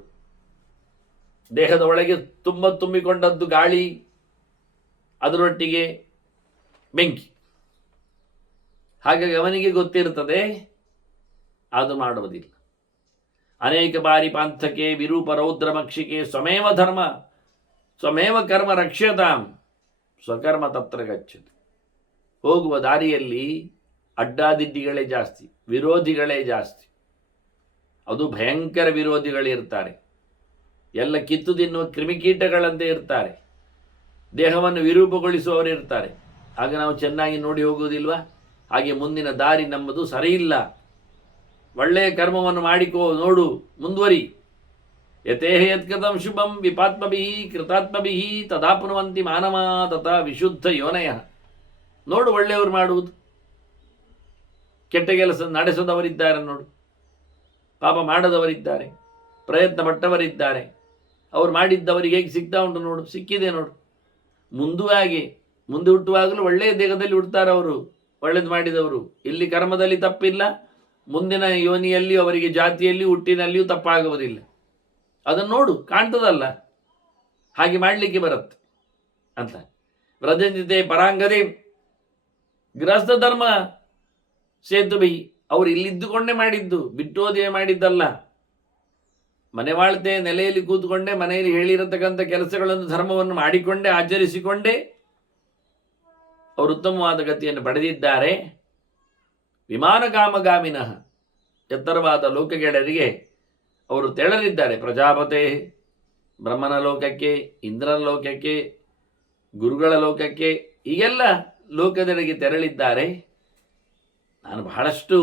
ದೇಹದ ಒಳಗೆ ತುಂಬಿಕೊಂಡದ್ದು ಗಾಳಿ, ಅದರೊಟ್ಟಿಗೆ ಬೆಂಕಿ. ಹಾಗಾಗಿ ಅವನಿಗೆ ಗೊತ್ತಿರುತ್ತದೆ, ಅದು ಮಾಡುವುದಿಲ್ಲ. ಅನೇಕ ಬಾರಿ ಪಾಂಥಕೆ ವಿರೂಪ ರೌದ್ರ ಮಕ್ಷಿಕೆ ಸ್ವಮೇವ ಕರ್ಮ ರಕ್ಷ್ಯತಾಂ ಸ್ವಕರ್ಮ ತತ್ರ ಗಚ್ಚತಿ. ಹೋಗುವ ದಾರಿಯಲ್ಲಿ ಅಡ್ಡಾದಿಡ್ಡಿಗಳೇ ಜಾಸ್ತಿ, ವಿರೋಧಿಗಳೇ ಜಾಸ್ತಿ. ಅದು ಭಯಂಕರ ವಿರೋಧಿಗಳಿರ್ತಾರೆ. ಎಲ್ಲ ಕಿತ್ತು ತಿನ್ನುವ ಕ್ರಿಮಿಕೀಟಗಳಂತೆ ಇರ್ತಾರೆ. ದೇಹವನ್ನು ವಿರೂಪಗೊಳಿಸುವವರು ಇರ್ತಾರೆ. ಆಗ ನಾವು ಚೆನ್ನಾಗಿ ನೋಡಿ ಹೋಗುವುದಿಲ್ವಾ? ಹಾಗೆ ಮುಂದಿನ ದಾರಿ ನಮ್ಮದು ಸರಿಯಿಲ್ಲ. ಒಳ್ಳೆಯ ಕರ್ಮವನ್ನು ಮಾಡಿಕೋ, ನೋಡು, ಮುಂದುವರಿ. ಯತೇಹ ಯತ್ಕೃತಂ ಶುಭಂ ವಿಪಾತ್ಮಭಿಃ ಕೃತಾತ್ಮಭಿಃ ತದಾಪ್ನುವಂತಿ ಮಾನವಾ ತಥಾ ವಿಶುದ್ಧ ಯೋನಯ. ನೋಡು, ಒಳ್ಳೆಯವರು ಮಾಡುವುದು. ಕೆಟ್ಟ ಕೆಲಸ ನಡೆಸದವರಿದ್ದಾರೆ ನೋಡು, ಪಾಪ ಮಾಡದವರಿದ್ದಾರೆ, ಪ್ರಯತ್ನ ಪಟ್ಟವರಿದ್ದಾರೆ. ಅವ್ರು ಮಾಡಿದ್ದವರಿಗೆ ಹೇಗೆ ಸಿಗ್ತಾ ಉಂಟು ನೋಡು, ಸಿಕ್ಕಿದೆ ನೋಡು. ಮುಂದೆ ಹುಟ್ಟುವಾಗಲೂ ಒಳ್ಳೆಯ ದೇಹದಲ್ಲಿ ಹುಡ್ತಾರೆ ಅವರು, ಒಳ್ಳೇದು ಮಾಡಿದವರು. ಇಲ್ಲಿ ಕರ್ಮದಲ್ಲಿ ತಪ್ಪಿಲ್ಲ, ಮುಂದಿನ ಯೋನಿಯಲ್ಲಿಯೂ ಅವರಿಗೆ ಜಾತಿಯಲ್ಲಿಯೂ ಹುಟ್ಟಿನಲ್ಲಿಯೂ ತಪ್ಪಾಗುವುದಿಲ್ಲ. ಅದನ್ನು ನೋಡು, ಕಾಣ್ತದಲ್ಲ, ಹಾಗೆ ಮಾಡಲಿಕ್ಕೆ ಬರುತ್ತೆ ಅಂತ. ವ್ರಜಂತಿತೆ ಪರಾಂಗದೆ ಗೃಹಸ್ಥ ಧರ್ಮ ಸೇತುಭಿ. ಅವರು ಇಲ್ಲಿದ್ದುಕೊಂಡೇ ಮಾಡಿದ್ದು, ಬಿಟ್ಟೋದೇ ಮಾಡಿದ್ದಲ್ಲ. ಮನೆವಾಳ್ತೆ ನೆಲೆಯಲ್ಲಿ ಕೂತ್ಕೊಂಡೇ ಮನೆಯಲ್ಲಿ ಹೇಳಿರತಕ್ಕಂಥ ಕೆಲಸಗಳನ್ನು, ಧರ್ಮವನ್ನು ಮಾಡಿಕೊಂಡೇ ಆಚರಿಸಿಕೊಂಡೇ ಅವರು ಉತ್ತಮವಾದ ಗತಿಯನ್ನು ಪಡೆದಿದ್ದಾರೆ. ವಿಮಾನ ಕಾಮಗಾಮಿನಃ, ಎತ್ತರವಾದ ಲೋಕಗೆಳರಿಗೆ ಅವರು ತೆರಳಿದ್ದಾರೆ. ಪ್ರಜಾಪತೆ, ಬ್ರಹ್ಮನ ಲೋಕಕ್ಕೆ, ಇಂದ್ರನ ಲೋಕಕ್ಕೆ, ಗುರುಗಳ ಲೋಕಕ್ಕೆ, ಹೀಗೆಲ್ಲ ಲೋಕದೆಡೆಗೆ ತೆರಳಿದ್ದಾರೆ. ನಾನು ಬಹಳಷ್ಟು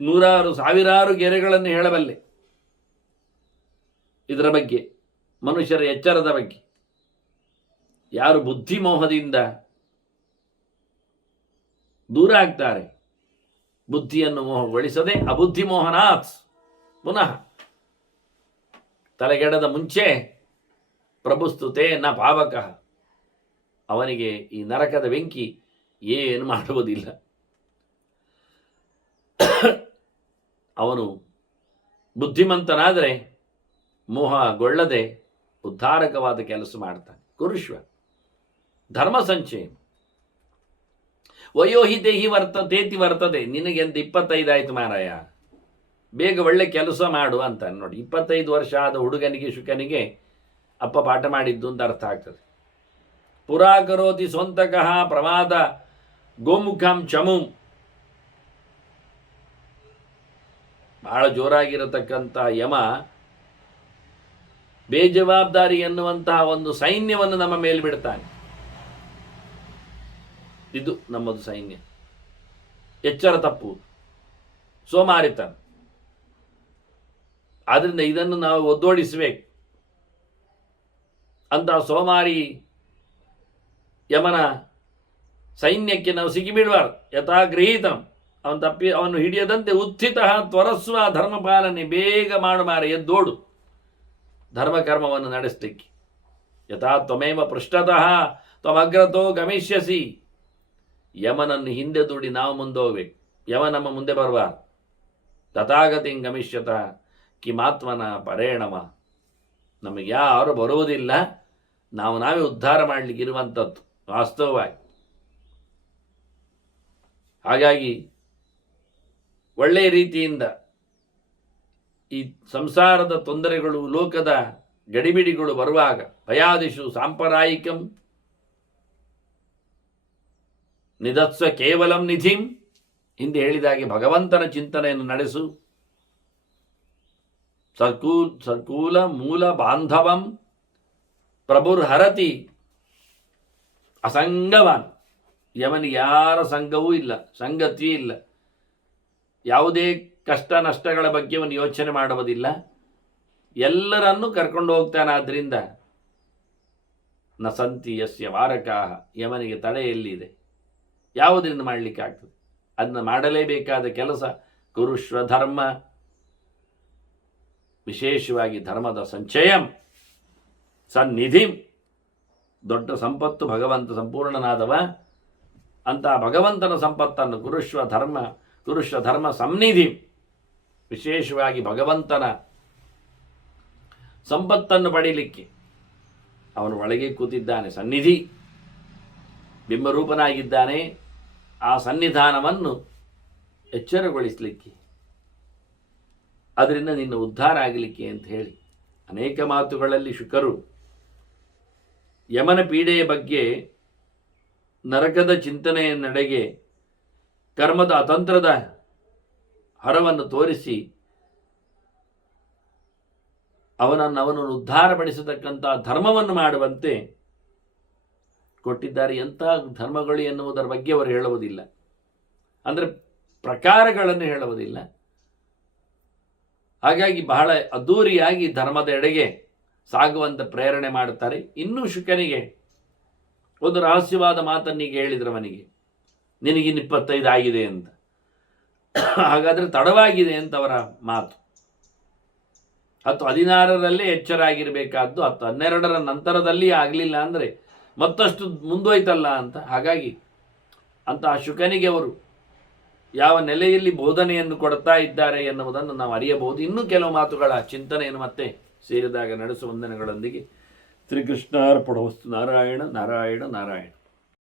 ನೂರಾರು ಸಾವಿರಾರು ಗೆರೆಗಳನ್ನು ಹೇಳಬಲ್ಲೆ ಇದರ ಬಗ್ಗೆ, ಮನುಷ್ಯರ ಎಚ್ಚರದ ಬಗ್ಗೆ. ಯಾರು ಬುದ್ಧಿಮೋಹದಿಂದ ದೂರ ಆಗ್ತಾರೆ, ಬುದ್ಧಿಯನ್ನು ಮೋಹಗೊಳಿಸದೆ ಅಬುದ್ಧಿಮೋಹನಾತ್ ಪುನಃ ತಲೆಗೆಡದ ಮುಂಚೆ ಪ್ರಭುಸ್ತುತೆ ನ ಪಾವಕಃ, ಅವನಿಗೆ ಈ ನರಕದ ಬೆಂಕಿ ಏನು ಮಾಡುವುದಿಲ್ಲ. ಅವನು ಬುದ್ಧಿಮಂತನಾದರೆ ಮೋಹಗೊಳ್ಳದೆ ಉದ್ಧಾರಕವಾದ ಕೆಲಸ ಮಾಡ್ತಾನೆ. ಕುರುಶ್ವ ಧರ್ಮ ಸಂಚಯ ವಯೋಹಿತೇಹಿ ತೇತಿ ವರ್ತದೆ. ನಿನಗೆ ಅಂತ 25 ಆಯ್ತು ಮಾರಾಯ, ಬೇಗ ಒಳ್ಳೆ ಕೆಲಸ ಮಾಡು ಅಂತ ನೋಡಿ. 25 ವರ್ಷ ಆದ ಹುಡುಗನಿಗೆ ಶುಕನಿಗೆ ಅಪ್ಪ ಪಾಠ ಮಾಡಿದ್ದು ಅಂತ ಅರ್ಥ ಆಗ್ತದೆ. ಪುರಾ ಕರೋತಿ ಸ್ವಂತಕಃ ಪ್ರಮಾದ ಗೋಮುಖಂ ಚಮುಂ. ಬಹಳ ಜೋರಾಗಿರತಕ್ಕಂಥ ಯಮ ಬೇಜವಾಬ್ದಾರಿ ಎನ್ನುವಂತಹ ಒಂದು ಸೈನ್ಯವನ್ನು ನಮ್ಮ ಮೇಲೆ ಬಿಡ್ತಾನೆ. ಇದು ನಮ್ಮದು ಸೈನ್ಯ. ಎಚ್ಚರ ತಪ್ಪುವುದು, ಸೋಮಾರಿತನ. ಆದ್ರಿಂದ ಇದನ್ನು ನಾವು ಒದ್ದೋಡಿಸಬೇಕು. ಅಂತಹ ಸೋಮಾರಿ ಯಮನ ಸೈನ್ಯಕ್ಕೆ ನಾವು ಸಿಕ್ಕಿಬಿಡಬಾರ್ದು. ಯಥಾ ಗೃಹೀತಂ, ಅವನು ಹಿಡಿಯದಂತೆ ಉತ್ಥಿತ ತ್ವರಸ್ವ ಧರ್ಮಪಾಲನೆ. ಬೇಗ ಮಾಡು ಮಾರ, ಎದ್ದೋಡು ಧರ್ಮಕರ್ಮವನ್ನು ನಡೆಸಲಿಕ್ಕೆ. ಯಥಾ ತ್ವಮೇವ ಪೃಷ್ಠತಃ ತ್ವಮಗ್ರತೋ ಗಮಿಷ್ಯಸಿ. ಯಮನನ್ನು ಹಿಂದೆ ದೂಡಿ ನಾವು ಮುಂದೆ ಹೋಗ್ಬೇಕು, ಯಮ ನಮ್ಮ ಮುಂದೆ ಬರಬಾರ್ದು. ತಥಾಗತಿಂ ಗಮಿಷ್ಯತಃ ಕಿಮಾತ್ಮನ ಪರೇಣಮ. ನಮಗೆ ಯಾರು ಬರುವುದಿಲ್ಲ, ನಾವೇ ಉದ್ಧಾರ ಮಾಡಲಿಕ್ಕೆ ಇರುವಂಥದ್ದು ವಾಸ್ತವವಾಗಿ. ಹಾಗಾಗಿ ಒಳ್ಳೆಯ ರೀತಿಯಿಂದ ಈ ಸಂಸಾರದ ತೊಂದರೆಗಳು, ಲೋಕದ ಗಡಿಬಿಡಿಗಳು ಬರುವಾಗ ಭಯಾದಿಷು ಸಾಂಪ್ರದಾಯಿಕಂ ನಿಧತ್ಸ ಕೇವಲಂ ನಿಧಿಂ. ಹಿಂದೆ ಹೇಳಿದಾಗೆ ಭಗವಂತನ ಚಿಂತನೆಯನ್ನು ನಡೆಸು. ಸರ್ಕೂಲ ಮೂಲ ಬಾಂಧವಂ ಪ್ರಭುರ್ಹರತಿ ಅಸಂಗವಾನ್. ಯಮನಿಗೆ ಯಾರ ಸಂಘವೂ ಇಲ್ಲ, ಸಂಗತಿಯೂ ಇಲ್ಲ. ಯಾವುದೇ ಕಷ್ಟ ನಷ್ಟಗಳ ಬಗ್ಗೆ ಅವನು ಯೋಚನೆ ಮಾಡುವುದಿಲ್ಲ. ಎಲ್ಲರನ್ನೂ ಕರ್ಕೊಂಡು ಹೋಗ್ತಾನಾದ್ರಿಂದ ನ ಸಂತಿ ಯಸ್ಯ ವಾರಕಾಹ. ಯಮನಿಗೆ ತಡೆ ಎಲ್ಲಿದೆ? ಯಾವುದರಿಂದ ಮಾಡಲಿಕ್ಕೆ ಆಗ್ತದೆ? ಅದನ್ನು ಮಾಡಲೇಬೇಕಾದ ಕೆಲಸ. ಕುರುಶ್ವ ಧರ್ಮ, ವಿಶೇಷವಾಗಿ ಧರ್ಮದ ಸಂಚಯಂ ಸನ್ನಿಧಿಂ. ದೊಡ್ಡ ಸಂಪತ್ತು ಭಗವಂತ, ಸಂಪೂರ್ಣನಾದವ. ಅಂತಹ ಭಗವಂತನ ಸಂಪತ್ತನ್ನು ಕುರುಶ್ವ ಧರ್ಮ ಸಂನಿಧಿ, ವಿಶೇಷವಾಗಿ ಭಗವಂತನ ಸಂಪತ್ತನ್ನು ಪಡೀಲಿಕ್ಕೆ ಅವನು ಒಳಗೆ ಕೂತಿದ್ದಾನೆ. ಸನ್ನಿಧಿ ಬಿಂಬರೂಪನಾಗಿದ್ದಾನೆ. ಆ ಸನ್ನಿಧಾನವನ್ನು ಎಚ್ಚರಗೊಳಿಸಲಿಕ್ಕೆ, ಅದರಿಂದ ನಿನ್ನ ಉದ್ಧಾರ ಆಗಲಿಕ್ಕೆ ಅಂತ ಹೇಳಿ ಅನೇಕ ಮಾತುಗಳಲ್ಲಿ ಶುಕರು ಯಮನ ಪೀಡೆಯ ಬಗ್ಗೆ, ನರಕದ ಚಿಂತನೆಯ ನಡೆಗೆ, ಕರ್ಮದ ಅತಂತ್ರದ ಹರವನ್ನು ತೋರಿಸಿ ಅವನನ್ನು ಉದ್ಧಾರಪಡಿಸತಕ್ಕಂಥ ಧರ್ಮವನ್ನು ಮಾಡುವಂತೆ ಕೊಟ್ಟಿದ್ದಾರೆ. ಎಂಥ ಧರ್ಮಗಳು ಎನ್ನುವುದರ ಬಗ್ಗೆ ಅವರು ಹೇಳುವುದಿಲ್ಲ, ಅಂದರೆ ಪ್ರಕಾರಗಳನ್ನು ಹೇಳುವುದಿಲ್ಲ. ಹಾಗಾಗಿ ಬಹಳ ಅದ್ಧೂರಿಯಾಗಿ ಧರ್ಮದ ಎಡೆಗೆ ಸಾಗುವಂತ ಪ್ರೇರಣೆ ಮಾಡುತ್ತಾರೆ. ಇನ್ನೂ ಶುಕನಿಗೆ ಒಂದು ರಹಸ್ಯವಾದ ಮಾತನ್ನೀಗ ಹೇಳಿದ್ರವನಿಗೆ, ನಿನಗಿನ್ನು 25 ಆಗಿದೆ ಅಂತ. ಹಾಗಾದರೆ ತಡವಾಗಿದೆ ಅಂತ ಅವರ ಮಾತು. 10-16 ಎಚ್ಚರ ಆಗಿರಬೇಕಾದ್ದು 10-12 ನಂತರದಲ್ಲಿ ಆಗಲಿಲ್ಲ ಅಂದರೆ ಮತ್ತಷ್ಟು ಮುಂದೋಯ್ತಲ್ಲ ಅಂತ. ಹಾಗಾಗಿ ಅಂತಹ ಶುಕನಿಗೆ ಅವರು ಯಾವ ನೆಲೆಯಲ್ಲಿ ಬೋಧನೆಯನ್ನು ಕೊಡ್ತಾ ಇದ್ದಾರೆ ಎನ್ನುವುದನ್ನು ನಾವು ಅರಿಯಬಹುದು. ಇನ್ನೂ ಕೆಲವು ಮಾತುಗಳ ಚಿಂತನೆಯನ್ನು ಮತ್ತೆ ಸೇರಿದಾಗ ನಡೆಸುವ ವಂದನೆಗಳೊಂದಿಗೆ ಶ್ರೀಕೃಷ್ಣಾರ್ಪಣಮಸ್ತು. ನಾರಾಯಣ ನಾರಾಯಣ ನಾರಾಯಣ.